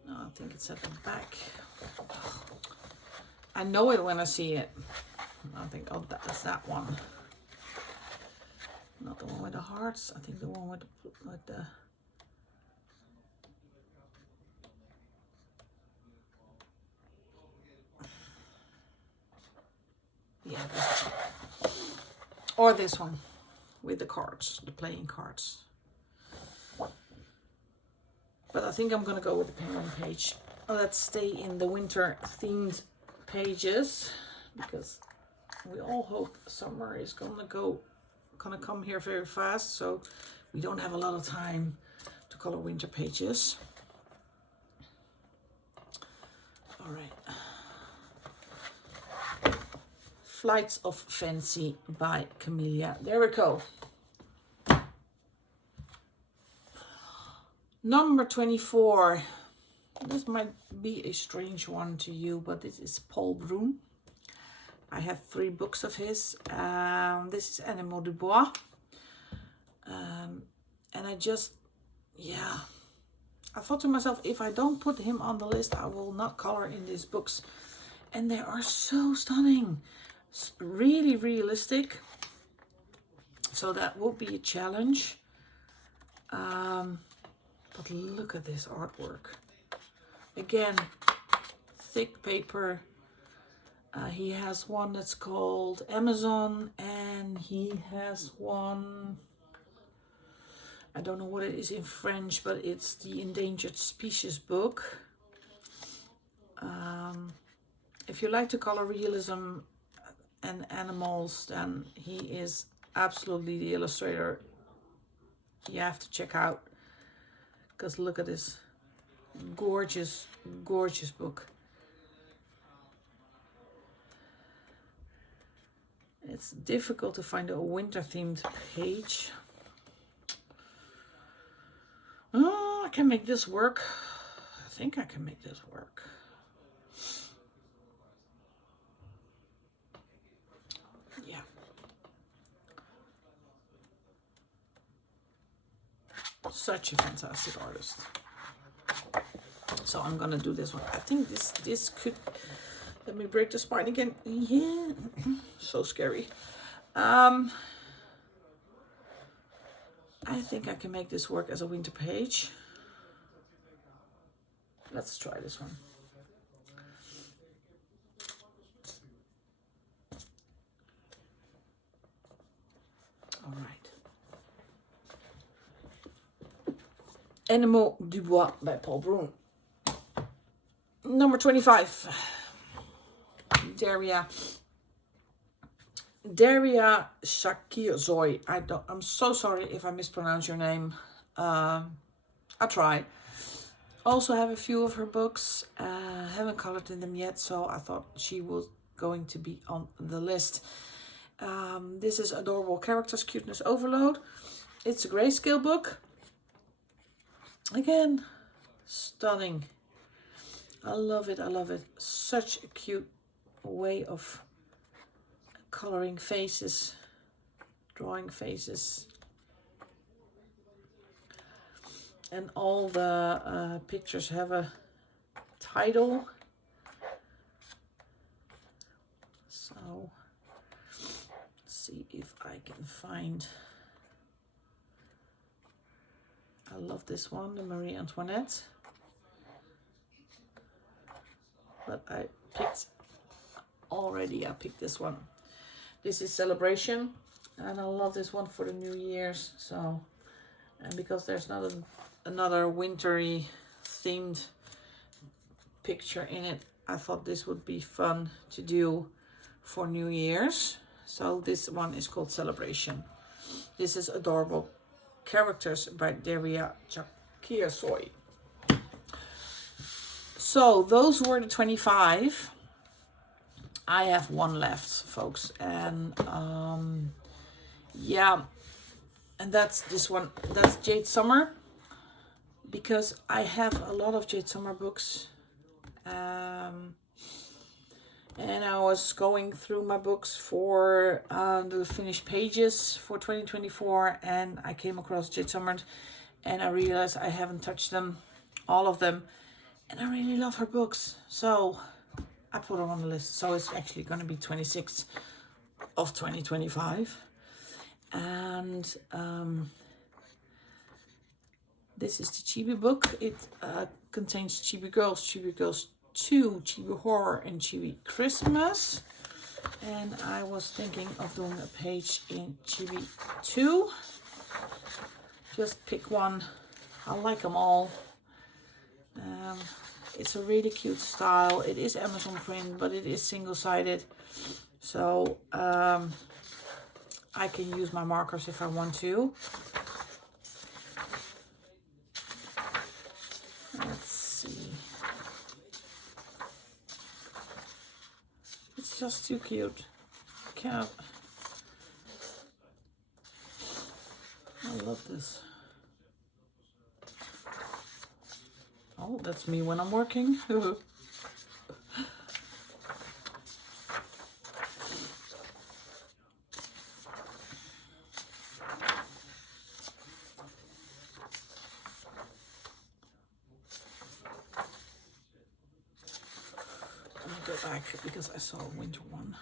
No, I think it's at the back. I know it when I see it. I think, oh, that's that one. Not the one with the hearts. I think the one with the yeah, this one. Or this one with the cards, the playing cards. But I think I'm gonna go with the penguin page. Let's stay in the winter themed pages, because we all hope summer is gonna come here very fast, so we don't have a lot of time to color winter pages. All right. Flights of Fancy by Camellia. There we go. Number 24. This might be a strange one to you, but this is Paul Broun. I have 3 books of his. This is Animaux du Bois. And I thought to myself, if I don't put him on the list, I will not color in these books. And they are so stunning. It's really realistic. So that will be a challenge. But look at this artwork. Again, thick paper. He has one that's called Amazon, and he has one, I don't know what it is in French, but it's the Endangered Species book. If you like to color realism and animals, then he is absolutely the illustrator you have to check out. Because look at this gorgeous, gorgeous book. It's difficult to find a winter themed page. Oh, I can make this work. I think I can make this work. Yeah. Such a fantastic artist. So I'm gonna do this one. I think this could, let me break the spine again. Yeah, so scary. I think I can make this work as a winter page. Let's try this one. All right. Animaux du Bois by Paul Broun. Number 25. Daria Shakirzoy. I'm so sorry if I mispronounce your name. I try. Also have a few of her books. Haven't colored in them yet, so I thought she was going to be on the list. This is Adorable Characters, Cuteness Overload. It's a grayscale book. Again, stunning. I love it. I love it. Such a cute way of coloring faces, drawing faces. And all the pictures have a title. So, let's see if I can find I love this one, the Marie Antoinette. But I picked this one. This is Celebration, and I love this one for the New Year's. So, and because there's not another wintry themed picture in it, I thought this would be fun to do for New Year's. So this one is called Celebration. This is Adorable Characters by Daria Chakiasoy. So those were the 25. I have one left, folks, and yeah, and that's this one. That's Jade Summer, because I have a lot of Jade Summer books, and I was going through my books for the finished pages for 2024, and I came across Jade Summer, and I realized I haven't touched them, all of them, and I really love her books, so I put her on the list. So it's actually going to be 26 of 2025. And this is the Chibi book. It contains Chibi Girls 2, Chibi Horror, and Chibi Christmas. And I was thinking of doing a page in Chibi 2. Just pick one. I like them all. It's a really cute style. It is Amazon print, but it is single-sided. So I can use my markers if I want to. Let's see. It's just too cute. I love this. Oh, that's me when I'm working. Let me go back because I saw a winter one.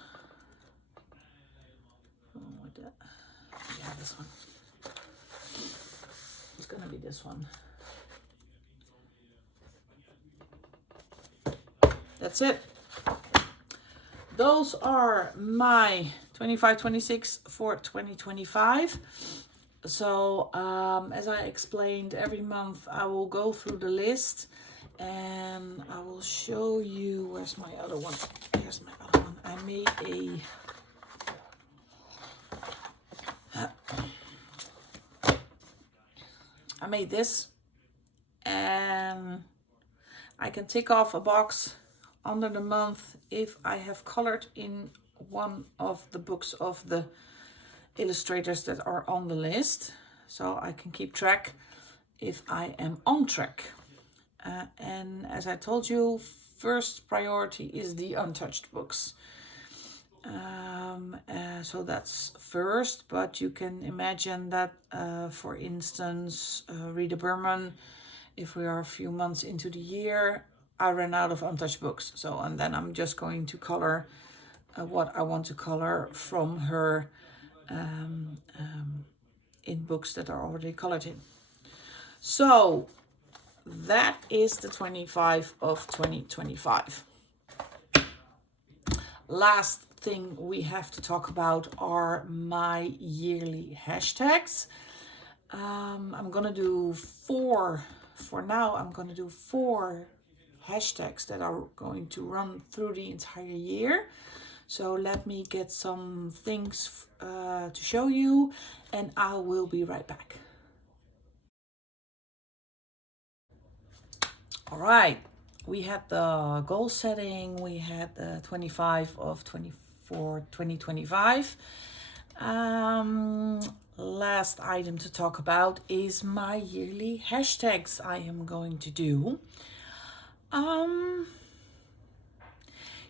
Oh, what that? Yeah, this one. It's gonna be this one. That's it. Those are my 25-26 for 2025. So as I explained, every month I will go through the list and I will show you. Where's my other one? Here's my other one. I made this, and I can tick off a box under the month if I have colored in one of the books of the illustrators that are on the list, so I can keep track if I am on track. And as I told you, first priority is the untouched books. So that's first, but you can imagine that, for instance, Rita Berman, if we are a few months into the year, I ran out of untouched books. So, and then I'm just going to color what I want to color from her in books that are already colored in. So that is the 25 of 2025. Last thing we have to talk about are my yearly hashtags. I'm gonna do 4, for now I'm gonna do 4 hashtags that are going to run through the entire year. So let me get some things to show you, and I will be right back. All right, we had the goal setting, we had the 25 of 2025. Last item to talk about is my yearly hashtags I am going to do.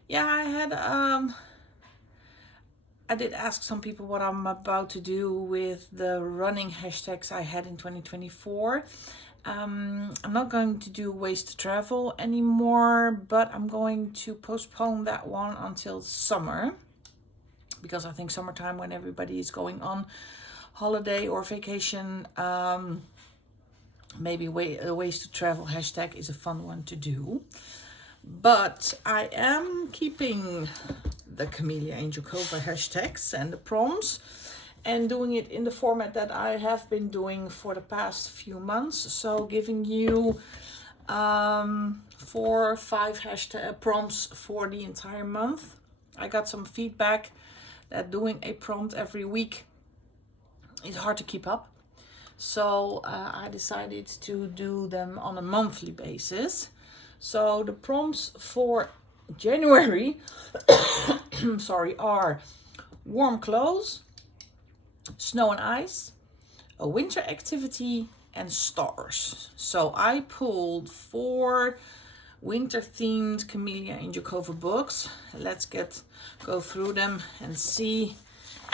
Yeah, I did ask some people what I'm about to do with the running hashtags I had in 2024. I'm not going to do Ways to Travel anymore, but I'm going to postpone that one until summer, because I think summertime, when everybody is going on holiday or vacation, maybe ways to travel hashtag is a fun one to do. But I am keeping the Camellia Angel cover hashtags and the prompts and doing it in the format that I have been doing for the past few months. So giving you 4 or 5 hashtag prompts for the entire month. I got some feedback that doing a prompt every week is hard to keep up. So I decided to do them on a monthly basis. So the prompts for January sorry, are warm clothes, snow and ice, a winter activity, and stars. So I pulled 4 winter themed Camellia Angel cover books. Let's go through them and see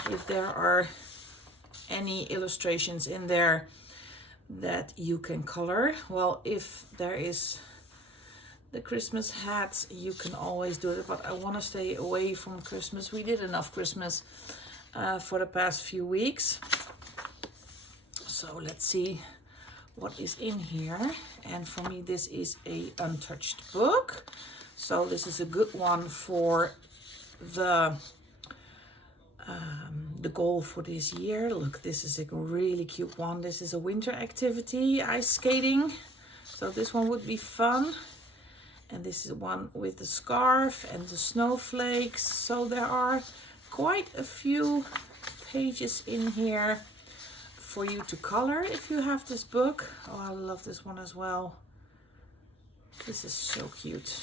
if there are any illustrations in there that you can color. Well, if there is the Christmas hats, you can always do it, but I want to stay away from Christmas. We did enough Christmas for the past few weeks. So let's see what is in here. And for me, this is a untouched book. So this is a good one for the goal for this year. Look, this is a really cute one. This is a winter activity, ice skating. So this one would be fun. And this is one with the scarf and the snowflakes. So there are quite a few pages in here for you to color if you have this book. Oh, I love this one as well. This is so cute.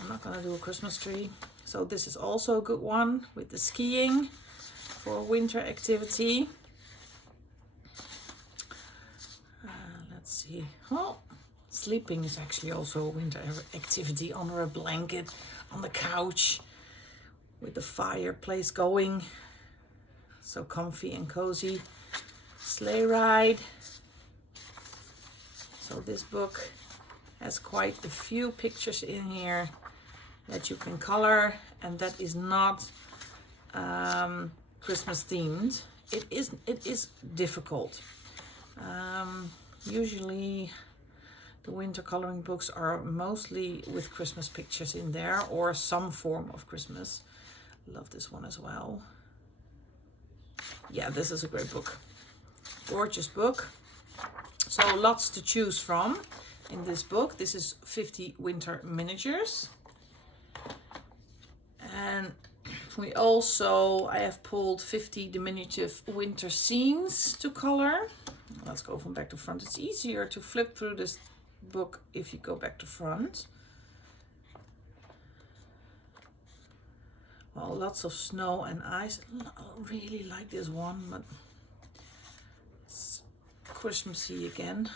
I'm not gonna do a Christmas tree. So this is also a good one with the skiing for a winter activity. Let's see. Oh, sleeping is actually also a winter activity under a blanket on the couch with the fireplace going. So comfy and cozy. Sleigh ride. So this book has quite a few pictures in here that you can color, and that is not Christmas themed. It is difficult. Usually the winter coloring books are mostly with Christmas pictures in there or some form of Christmas. Love this one as well. Yeah, this is a great book. Gorgeous book. So lots to choose from in this book. This is 50 winter miniatures. And I have pulled 50 diminutive winter scenes to color. Let's go from back to front. It's easier to flip through this book if you go back to front. Well, lots of snow and ice. I really like this one, but it's Christmassy again.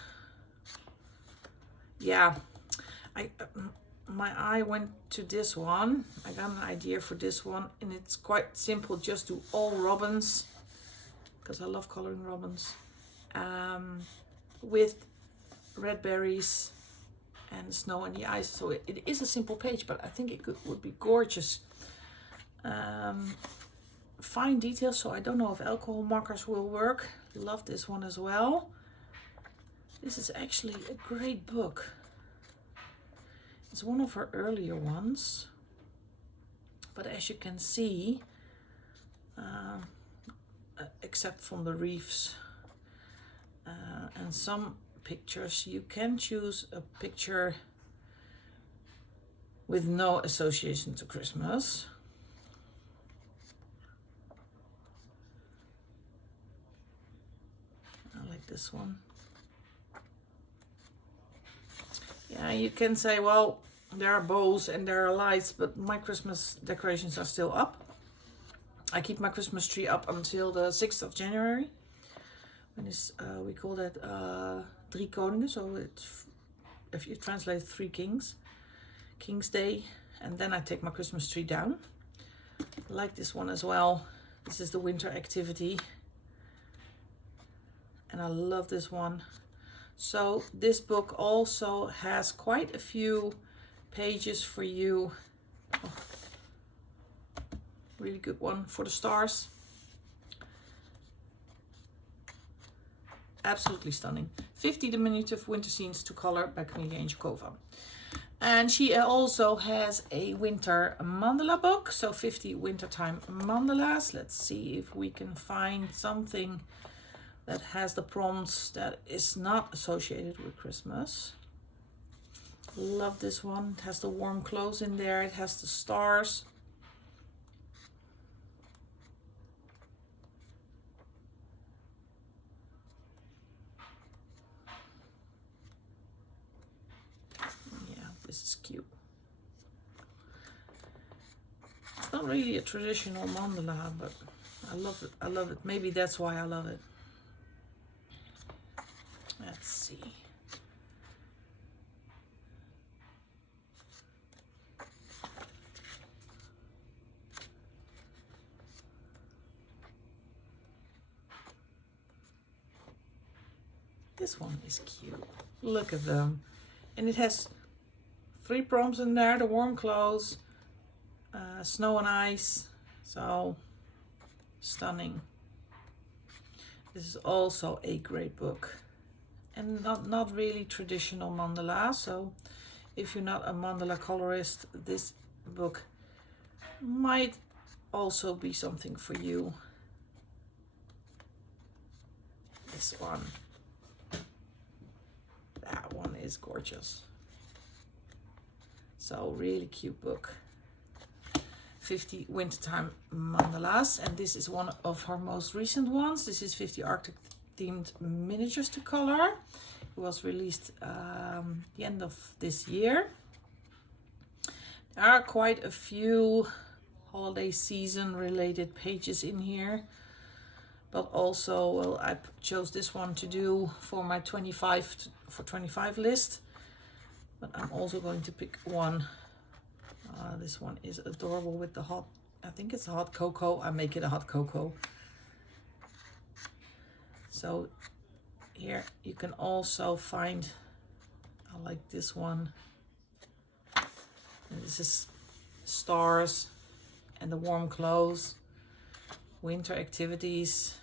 Yeah, my eye went to this one. I got an idea for this one, and it's quite simple. Just do all robins, because I love coloring robins, with red berries and snow and the ice. So it is a simple page, but I think it would be gorgeous. Fine details, so I don't know if alcohol markers will work. Love this one as well. This is actually a great book. It's one of her earlier ones, but as you can see, except from the reefs and some pictures, you can choose a picture with no association to Christmas. I like this one. Yeah, you can say, well, there are bows and there are lights, but my Christmas decorations are still up. I keep my Christmas tree up until the 6th of January. When we call that Drie Koningen, so it's, if you translate, 3 Kings, King's Day, and then I take my Christmas tree down. I like this one as well. This is the winter activity, and I love this one. So this book also has quite a few pages for you. Oh, really good one for the stars. absolutely stunning. 50 diminutive winter scenes to color by Camelia Angelkova. And she also has a winter mandala book, so 50 wintertime mandalas. Let's see if we can find something that has the prompts that is not associated with Christmas. Love this one. It has the warm clothes in there. It has the stars. Yeah, this is cute. It's not really a traditional mandala, but I love it. I love it. Maybe that's why I love it. Let's see. This one is cute. Look at them. And it has 3 prompts in there. The warm clothes, snow and ice. So stunning. This is also a great book. And not really traditional mandala. So if you're not a mandala colorist, this book might also be something for you. This one. That one is gorgeous. So really cute book. 50 wintertime mandalas, and this is one of her most recent ones. This is 50 Arctic themed miniatures to color. It was released the end of this year. There are quite a few holiday season related pages in here, but also, well, I chose this one to do for my 25 list, but I'm also going to pick one. This one is adorable with the hot, I think it's hot cocoa. I make it a hot cocoa. So here you can also find, I like this one. And this is stars and the warm clothes, winter activities.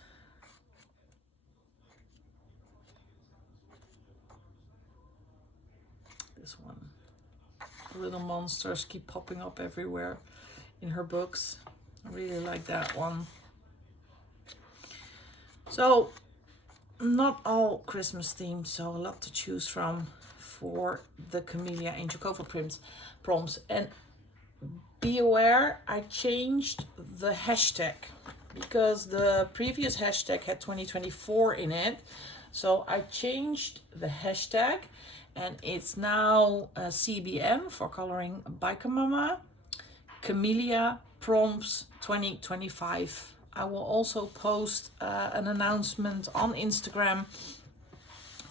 This one. Little monsters keep popping up everywhere in her books. I really like that one. So not all Christmas themed, so a lot to choose from for the Camelia Angelkova prompts. And be aware, I changed the hashtag because the previous hashtag had 2024 in it. So I changed the hashtag, and it's now CBM for Coloring Biker Mama, Camelia Prompts 2025. I will also post an announcement on Instagram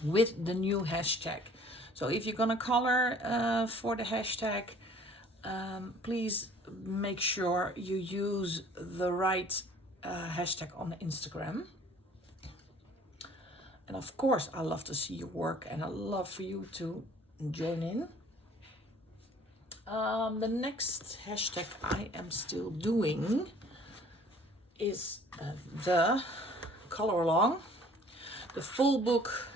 with the new hashtag. So if you're gonna color for the hashtag, please make sure you use the right hashtag on Instagram. And of course, I love to see your work, and I love for you to join in. The next hashtag I am still doing is the color along. The full book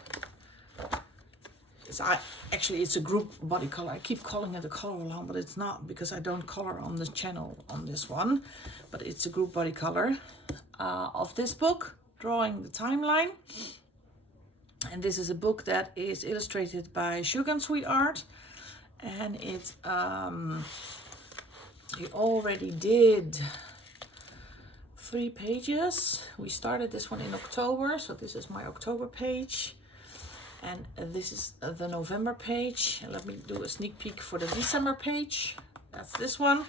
is it's a group body color. I keep calling it a color along, but it's not, because I don't color on the channel on this one. But it's a group body color of this book, Drawing the Timeline. And this is a book that is illustrated by Sugar and Sweet Art, and it already did 3 pages. We started this one in October, so this is my October page, and this is the November page. And let me do a sneak peek for the December page. That's this one,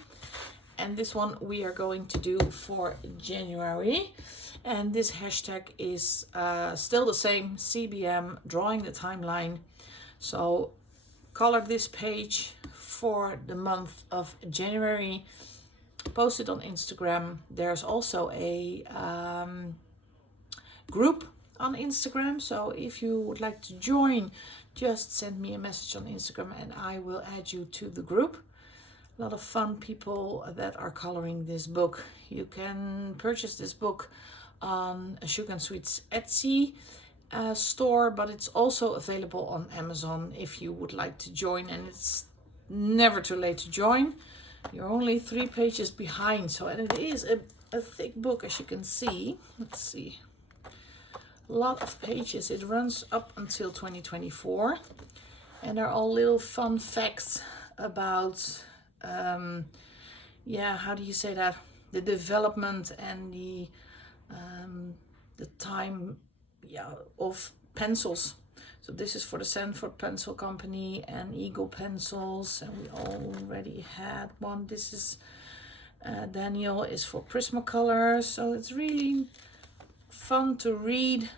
and this one we are going to do for January. And this hashtag is still the same, CBM, Drawing the Timeline. So color this page for the month of January. Post it on Instagram. There's also a group on Instagram. So if you would like to join, just send me a message on Instagram and I will add you to the group. A lot of fun people that are coloring this book. You can purchase this book on Sugar and Sweet's Etsy, store, but it's also available on Amazon if you would like to join, and it's never too late to join. You're only 3 pages behind, so, and it is a thick book, as you can see. Let's see, a lot of pages. It runs up until 2024, and they're all little fun facts about yeah, how do you say that, the development and the time, yeah, of pencils. So this is for the Sanford Pencil Company and Eagle pencils, and we already had one. This is Daniel is for Prismacolor, so it's really fun to read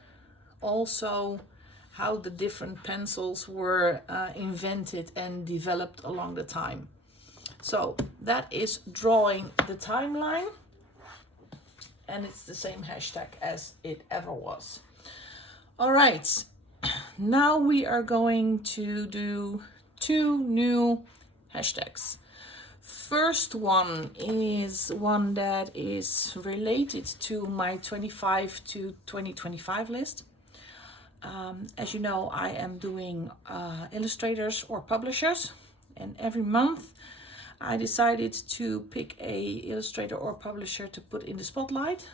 also how the different pencils were invented and developed along the time. So that is Drawing the Timeline, and it's the same hashtag as it ever was. All right, now we are going to do 2 new hashtags. First one is one that is related to my 25 to 2025 list. As you know, I am doing illustrators or publishers, and every month I decided to pick a illustrator or publisher to put in the spotlight.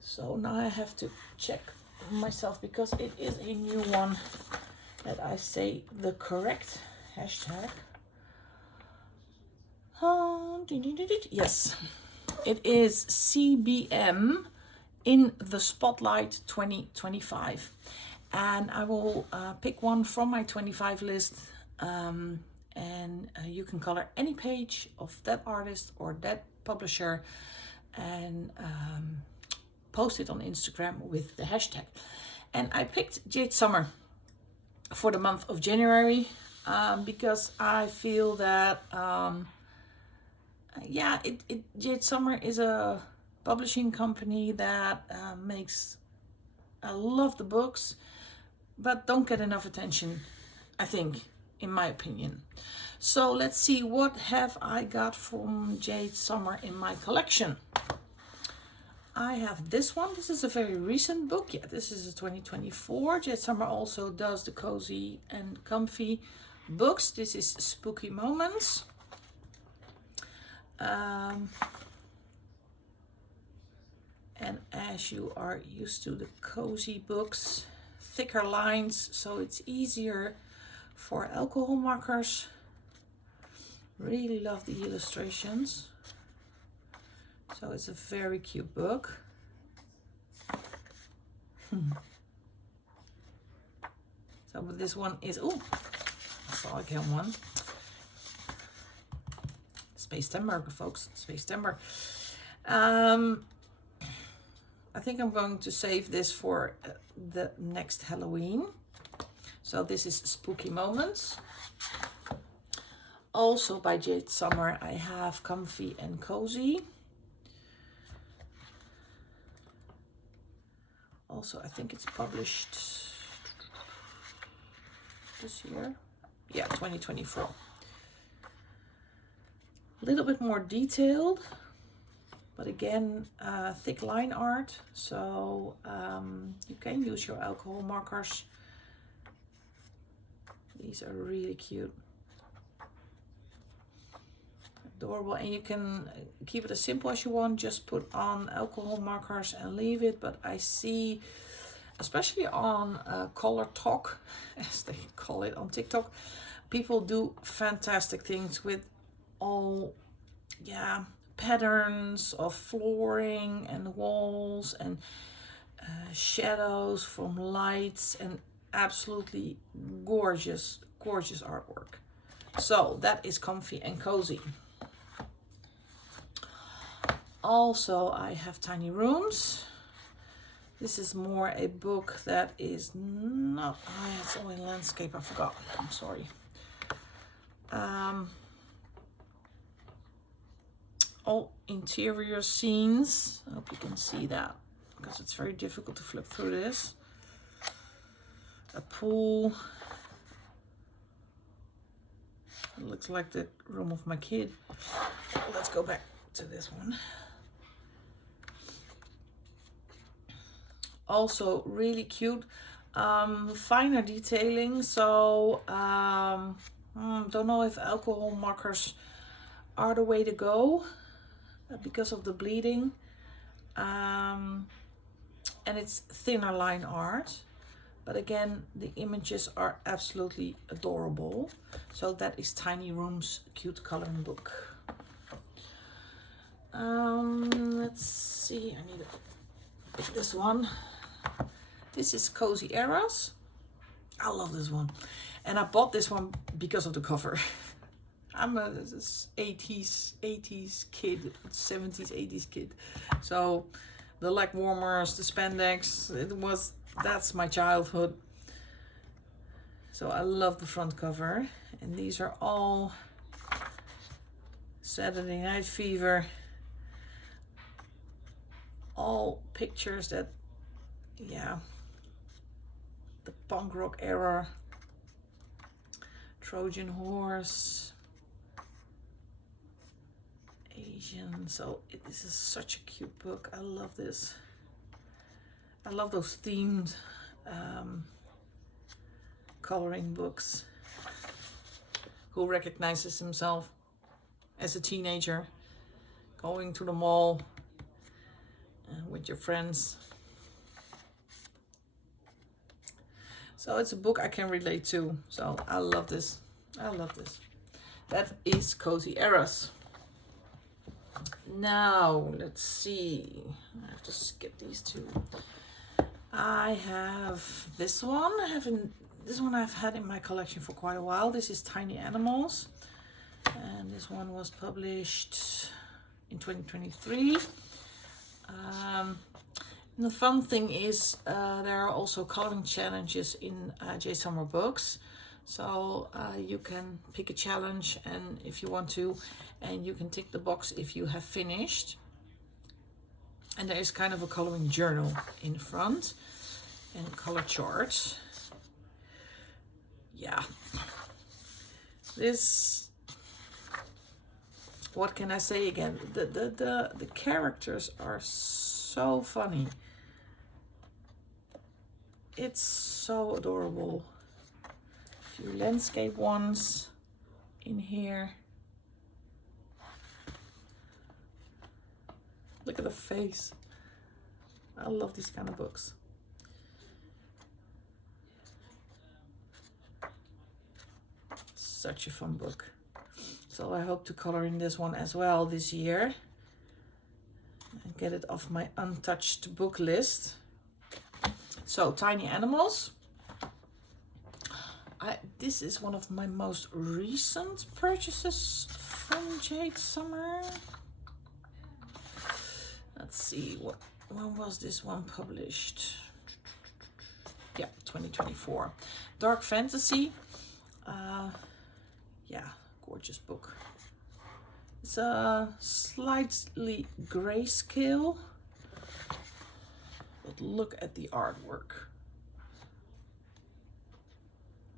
So now I have to check myself because it is a new one that I say the correct hashtag. Yes, it is CBM in the Spotlight 2025, and I will pick one from my 25 list, and you can color any page of that artist or that publisher and post it on Instagram with the hashtag. And I picked Jade Summer for the month of January because I feel that yeah, Jade Summer is a publishing company that makes, I love the books, but don't get enough attention, I think, in my opinion. So let's see, what have I got from Jade Summer in my collection? I have this one. This is a very recent book. Yeah, this is a 2024. Jade Summer also does the cozy and comfy books. This is Spooky Moments. And as you are used to the cozy books, thicker lines, so it's easier for alcohol markers. Really love the illustrations. So it's a very cute book. So but this one is, oh, I saw again one. Space Timber, folks, Space Timber. I think I'm going to save this for the next Halloween. So this is Spooky Moments. Also by Jade Summer, I have Comfy and Cozy. Also, I think it's published this year. Yeah, 2024. A little bit more detailed, but again, thick line art. So you can use your alcohol markers. These are really cute. Adorable, and you can keep it as simple as you want, just put on alcohol markers and leave it. But I see, especially on Color Talk, as they call it on TikTok, people do fantastic things with all, yeah, patterns of flooring and walls and shadows from lights, and absolutely gorgeous, gorgeous artwork. So that is Comfy and Cozy. Also, I have Tiny Rooms. This is more a book that is not, it's only landscape, I forgot, I'm sorry. All interior scenes. I hope you can see that, because it's very difficult to flip through this. A pool. It looks like the room of my kid. Let's go back to this one. Also really cute. Finer detailing, so don't know if alcohol markers are the way to go because of the bleeding. And it's thinner line art, but again the images are absolutely adorable. So that is Tiny Room's cute coloring book. Let's see, I need to pick this one. This is Cozy Eras. I love this one, and I bought this one because of the cover. I'm a 80s kid, 70s, 80s kid. So the leg warmers, the spandex, that's my childhood. So I love the front cover. And these are all Saturday Night Fever. All pictures that, yeah, the punk rock era, Trojan Horse, Asian. So this is such a cute book. I love this. I love those themed coloring books. Who recognizes himself as a teenager going to the mall with your friends. So it's a book I can relate to. So I love this. I love this. That is Cozy Eras. Now, let's see. I have to skip these two. I have this one. This one I've had in my collection for quite a while. This is Tiny Animals. And this one was published in 2023. And the fun thing is there are also coloring challenges in J Summer Books. So you can pick a challenge, and if you want to, and you can tick the box if you have finished. And there is kind of a coloring journal in front and color charts. Yeah. This, what can I say again? The characters are so funny. It's so adorable. A few landscape ones in here. Look at the face. I love these kind of books. Such a fun book. So I hope to color in this one as well this year and get it off my untouched book list. So Tiny Animals. This is one of my most recent purchases from Jade Summer. Let's see, when was this one published? Yeah, 2024. Dark fantasy. Yeah, gorgeous book. It's a slightly grayscale, but look at the artwork.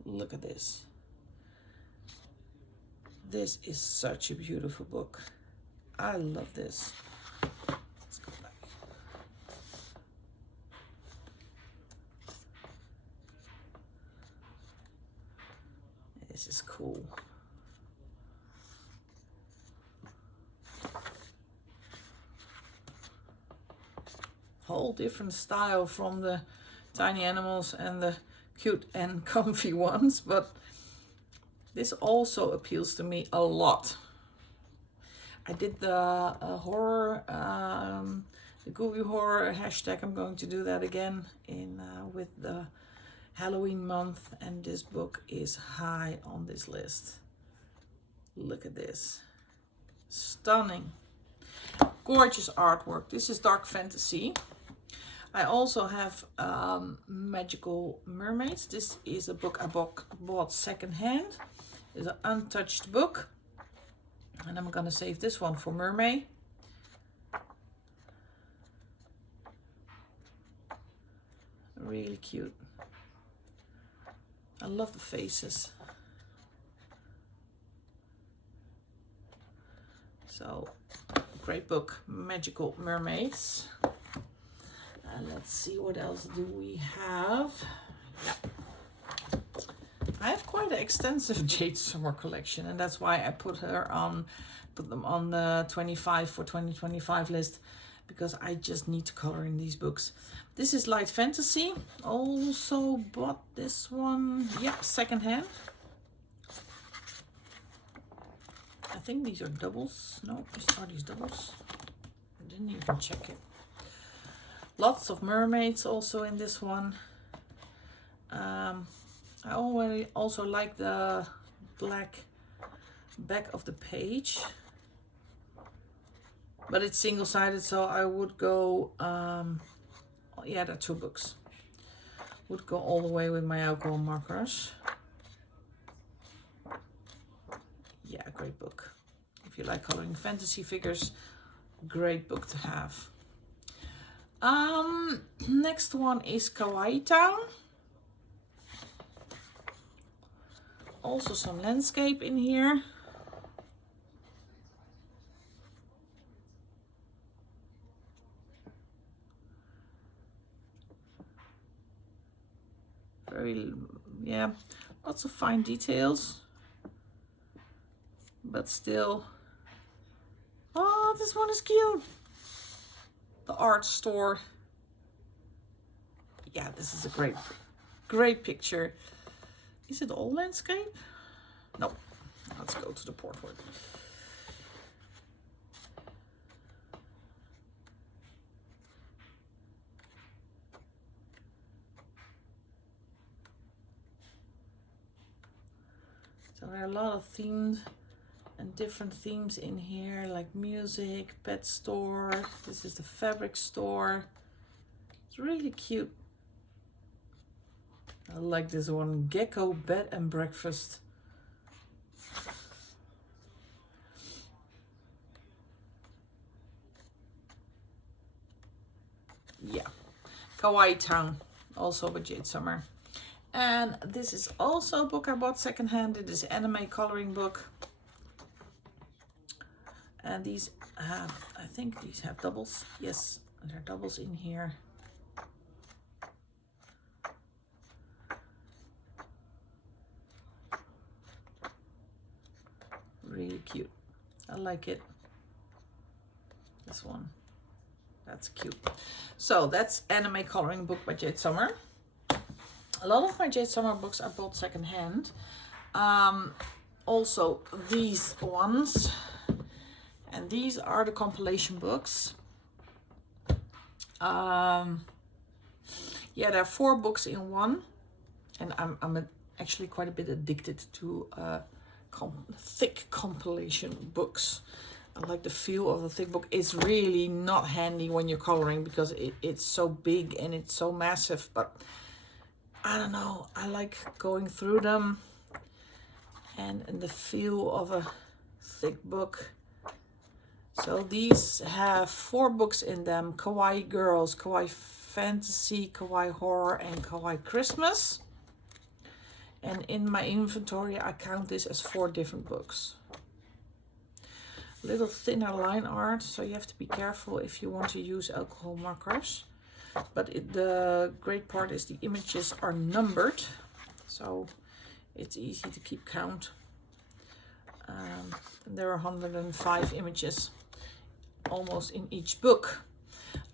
Look at this. This is such a beautiful book. I love this. Let's go back. This is cool. Whole different style from the Tiny Animals and the cute and comfy ones, but this also appeals to me a lot. I did the horror, the Gooey Horror hashtag. I'm going to do that again with the Halloween month, and this book is high on this list. Look at this. Stunning. Gorgeous artwork. This is dark fantasy. I also have Magical Mermaids. This is a book I bought secondhand. It's an untouched book. And I'm gonna save this one for Mermaid. Really cute. I love the faces. So, great book, Magical Mermaids. Let's see, what else do we have? Yeah. I have quite an extensive Jade Summer collection, and that's why I put them on the 25 for 2025 list, because I just need to color in these books. This is light fantasy. Also bought this one, yeah, secondhand. I think these are doubles. No, are these doubles? I didn't even check it. Lots of mermaids also in this one. I already also like the black back of the page, but it's single-sided, so I would go, yeah, there are 2 books. Would go all the way with my alcohol markers. Yeah, great book. If you like coloring fantasy figures, great book to have. Next one is Kawaii Town. Also some landscape in here. Very, yeah, lots of fine details. But still, oh, this one is cute. The art store. Yeah, this is a great picture. Is it all landscape? No. Let's go to the portrait. So there are a lot of themes and different themes in here, like music, pet store. This is the fabric store. It's really cute. I like this one, Gecko Bed and Breakfast. Yeah, Kawaii Town, also by Jade Summer. And this is also a book I bought secondhand. It is anime coloring book. And these have, I think these have doubles. Yes, there are doubles in here. Really cute. I like it. This one. That's cute. So that's anime coloring book by Jade Summer. A lot of my Jade Summer books I bought secondhand. Also these ones. And these are the compilation books. Yeah, there are 4 books in one. And I'm actually quite a bit addicted to thick compilation books. I like the feel of the thick book. It's really not handy when you're coloring because it's so big and it's so massive, but I don't know, I like going through them and the feel of a thick book. So these have 4 books in them: Kawaii Girls, Kawaii Fantasy, Kawaii Horror, and Kawaii Christmas. And in my inventory, I count this as 4 different books. A little thinner line art, so you have to be careful if you want to use alcohol markers. But the great part is the images are numbered, so it's easy to keep count. There are 105 images, almost in each book.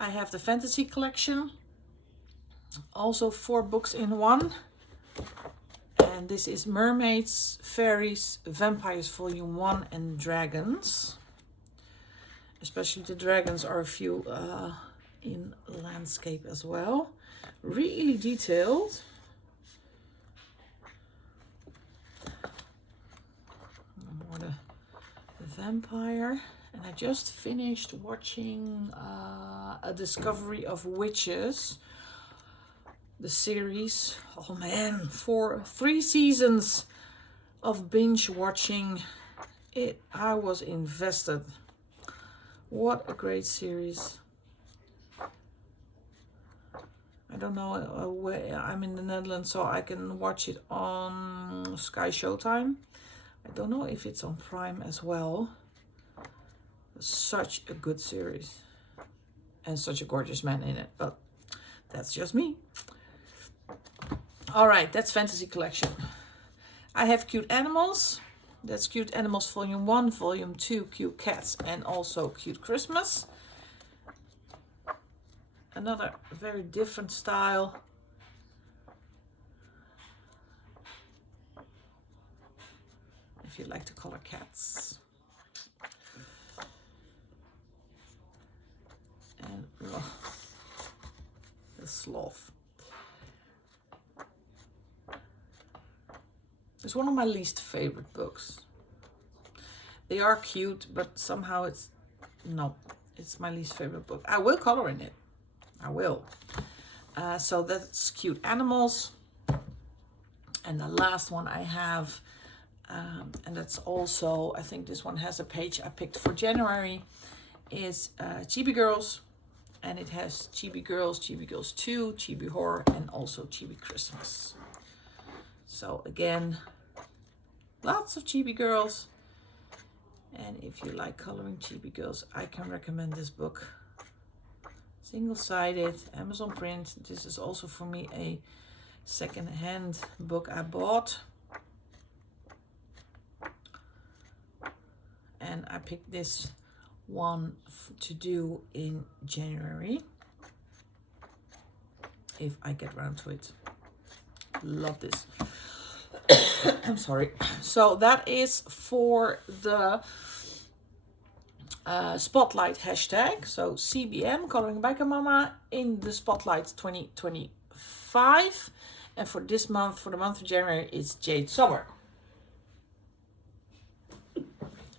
I have the fantasy collection, also 4 books in one. And this is Mermaids, Fairies, Vampires Volume 1 and Dragons. Especially the dragons are a few in landscape as well. Really detailed. More the vampire. And I just finished watching A Discovery of Witches. The series. Oh man, 3 seasons of binge watching. I was invested. What a great series. I don't know where I'm in the Netherlands, so I can watch it on Sky Showtime. I don't know if it's on Prime as well. Such a good series. And such a gorgeous man in it. But That's just me. All right, that's Fantasy Collection. I have Cute Animals. That's Cute Animals Volume 1, Volume 2, Cute Cats, and also Cute Christmas. Another very different style. If you like to color cats. And the sloth. It's one of my least favorite books. They are cute, but somehow it's my least favorite book. I will color in it. I will. So that's Cute Animals. And the last one I have, and that's also, I think this one has a page I picked for January, is Chibi Girls. And it has Chibi Girls 2, Chibi Horror, and also Chibi Christmas. So again, lots of Chibi Girls. And if you like coloring Chibi Girls, I can recommend this book. Single-sided, Amazon print. This is also for me a second-hand book I bought. And I picked this one to do in January. If I get around to it. Love this. I'm sorry. So that is for the Spotlight hashtag. So CBM, Coloring by Mama, in the Spotlight 2025. And for this month, for the month of January, it's Jade Summer.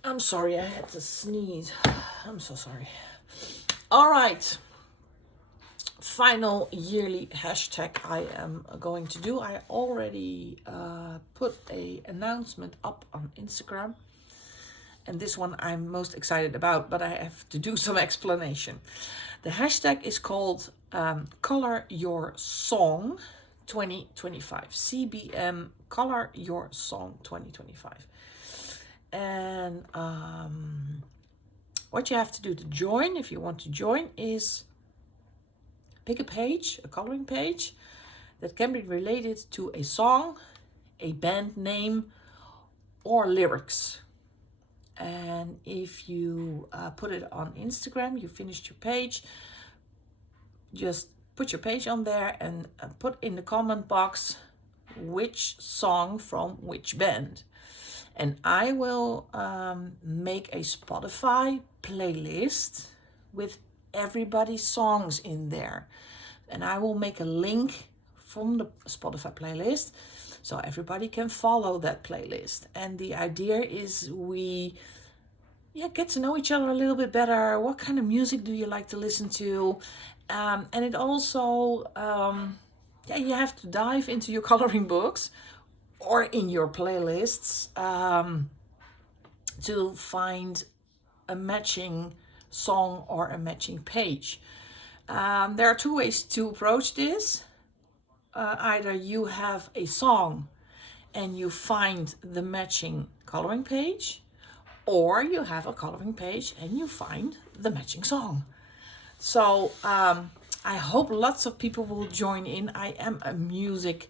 I'm sorry, I had to sneeze. I'm so sorry. All right. Final yearly hashtag I am going to do. I already put an announcement up on Instagram. And this one I'm most excited about, but I have to do some explanation. The hashtag is called Color Your Song 2025. CBM Color Your Song 2025. And what you have to do to join, if you want to join, is pick a page, a coloring page, that can be related to a song, a band name, or lyrics. And if you put it on Instagram, you finished your page, just put your page on there and put in the comment box which song from which band. And I will make a Spotify playlist with everybody's songs in there. And I will make a link from the Spotify playlist so everybody can follow that playlist. And the idea is we get to know each other a little bit better. What kind of music do you like to listen to? And it also, you have to dive into your coloring books or in your playlists to find a matching song or a matching page. There are two ways to approach this. Either you have a song and you find the matching coloring page, or you have a coloring page and you find the matching song. So I hope lots of people will join in. I am a music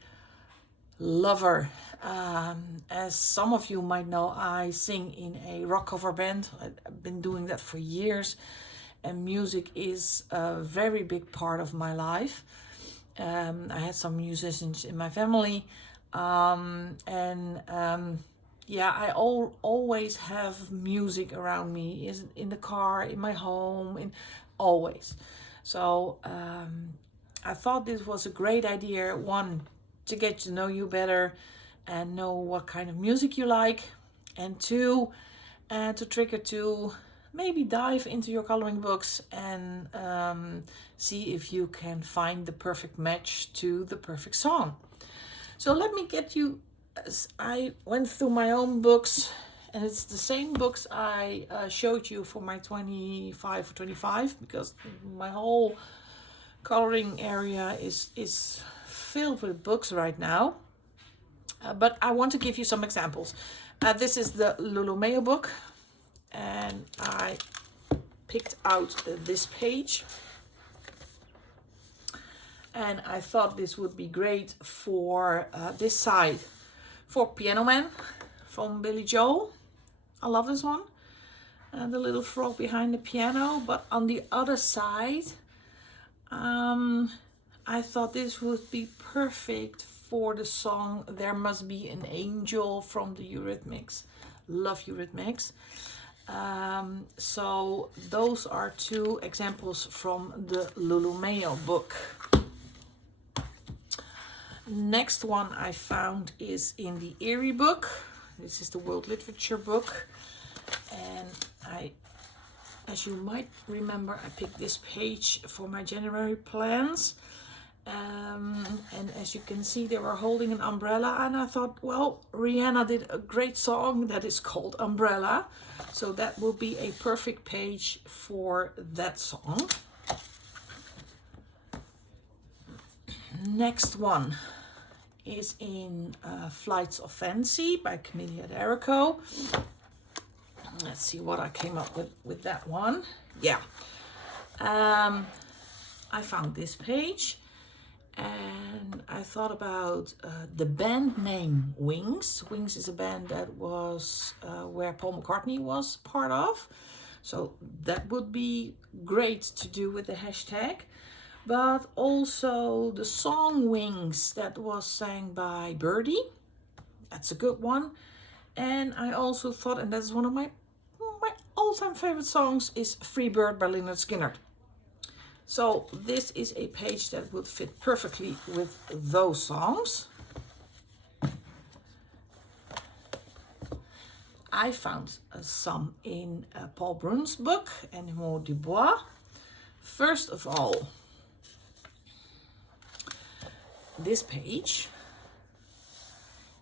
lover. As some of you might know, I sing in a rock cover band. I've been doing that for years, and music is a very big part of my life. I had some musicians in my family, I always have music around me, is in the car, in my home, always. So I thought this was a great idea. One, to get to know you better and know what kind of music you like, and two, to trigger to maybe dive into your coloring books and see if you can find the perfect match to the perfect song. So let me get you, as I went through my own books, and it's the same books I showed you for my 25 for 25, because my whole coloring area is filled with books right now. But I want to give you some examples. This is the Lulumeo book, and I picked out this page. And I thought this would be great for this side, for Piano Man from Billy Joel. I love this one. The little frog behind the piano. But on the other side, I thought this would be perfect for the song There Must Be an Angel from the Eurythmics. Love Eurythmics. So those are two examples from the Lulu Mayo book. Next one I found is in the Erie book. This is the World Literature book. And as you might remember, I picked this page for my January plans. And as you can see, they were holding an umbrella, and I thought, well, Rihanna did a great song that is called Umbrella, so that will be a perfect page for that song. Next one is in Flights of Fancy by Camelia D'Erico. Let's see what I came up with that one. Yeah, I found this page. And I thought about the band name Wings. Wings is a band that was where Paul McCartney was part of. So that would be great to do with the hashtag. But also the song Wings that was sang by Birdie. That's a good one. And I also thought, and that's one of my all-time favorite songs, is Free Bird by Lynyrd Skynyrd. So this is a page that would fit perfectly with those songs. I found some in Paul Brun's book, Animaux du Bois. First of all, this page,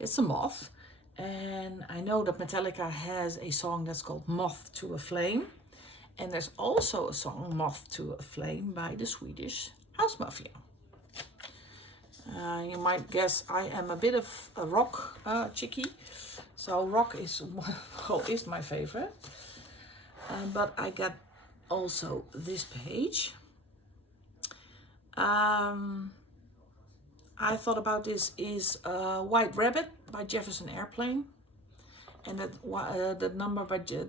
it's a moth. And I know that Metallica has a song that's called Moth to a Flame. And there's also a song, Moth to a Flame, by the Swedish House Mafia. You might guess I am a bit of a rock chickie. So rock is my favorite. But I got also this page. I thought about this is White Rabbit by Jefferson Airplane. And the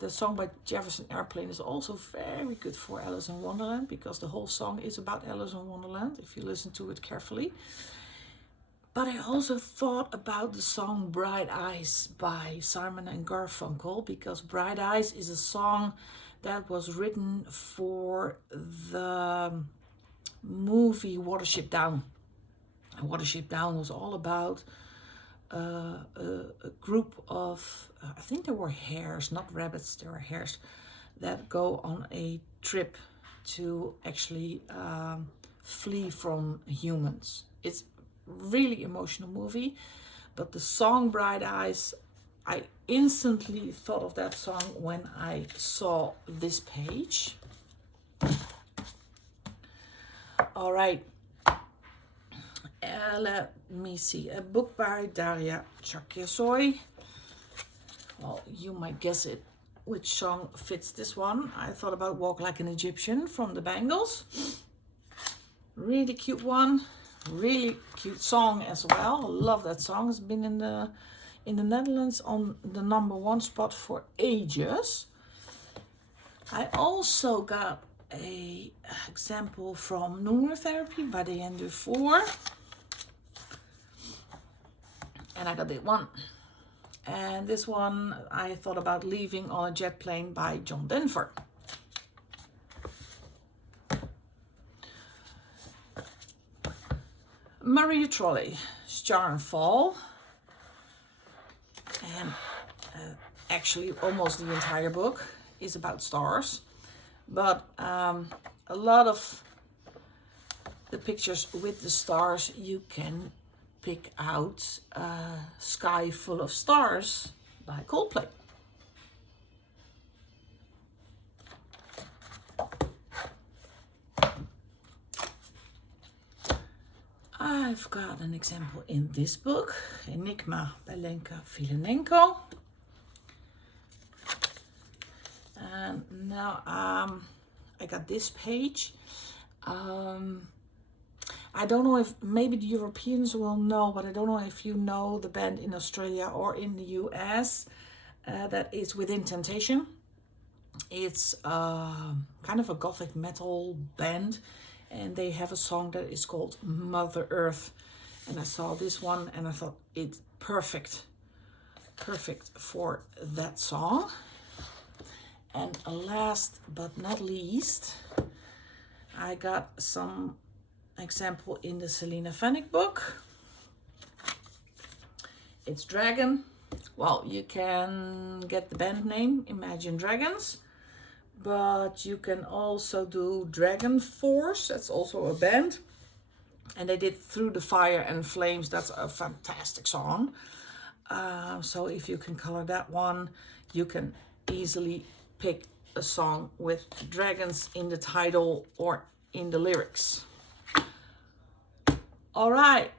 song by Jefferson Airplane is also very good for Alice in Wonderland, because the whole song is about Alice in Wonderland, if you listen to it carefully. But I also thought about the song Bright Eyes by Simon and Garfunkel, because Bright Eyes is a song that was written for the movie Watership Down. And Watership Down was all about a group of, I think they were hares, not rabbits, they were hares, that go on a trip to actually flee from humans. It's really emotional movie, but the song Bright Eyes, I instantly thought of that song when I saw this page. All right. Let me see, a book by Daria Cherkesoi. Well, you might guess it, which song fits this one. I thought about Walk Like an Egyptian from the Bangles. Really cute one, really cute song as well. I love that song. It's been in the Netherlands on the #1 spot for ages. I also got a example from Noortherapy by Diane Dufour. And I got that one. And this one, I thought about Leaving on a Jet Plane by John Denver. Maria Trolley, Star and Fall. And actually almost the entire book is about stars. But a lot of the pictures with the stars, you can pick out Sky Full of Stars by Coldplay. I've got an example in this book, Enigma by Lenka Filinenko. And now I got this page. I don't know if maybe the Europeans will know, but I don't know if you know the band in Australia or in the US that is Within Temptation. It's kind of a gothic metal band, and they have a song that is called Mother Earth. And I saw this one and I thought it's perfect for that song. And last but not least, I got some example in the Selena Fennick book. It's Dragon. Well, you can get the band name Imagine Dragons, but you can also do Dragon Force. That's also a band. And they did Through the Fire and Flames. That's a fantastic song. So if you can color that one, you can easily pick a song with dragons in the title or in the lyrics. All right.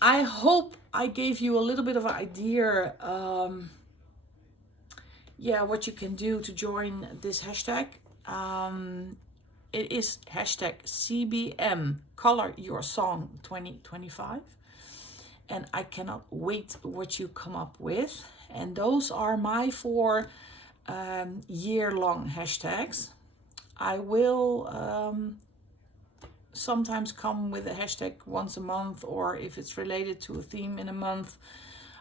I hope I gave you a little bit of an idea, what you can do to join this hashtag. It is hashtag CBM Color Your Song 2025. And I cannot wait what you come up with. And those are my 4 year-long hashtags. I will sometimes come with a hashtag once a month, or if it's related to a theme in a month,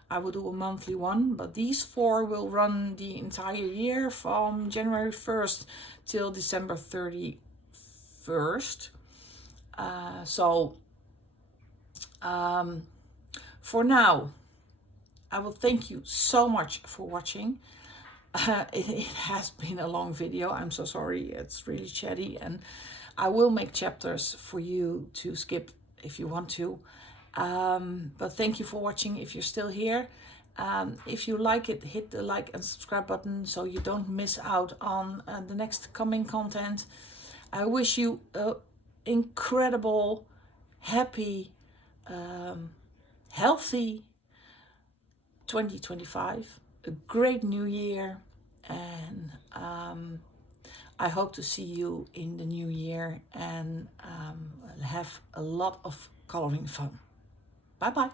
I will do a monthly one. But these 4 will run the entire year from January 1st till December 31st. For now, I will thank you so much for watching. It has been a long video. I'm so sorry. It's really chatty, and I will make chapters for you to skip if you want to. But thank you for watching if you're still here. If you like it, hit the like and subscribe button so you don't miss out on the next coming content. I wish you an incredible, happy, healthy 2025, a great new year, and I hope to see you in the new year and have a lot of coloring fun. Bye bye.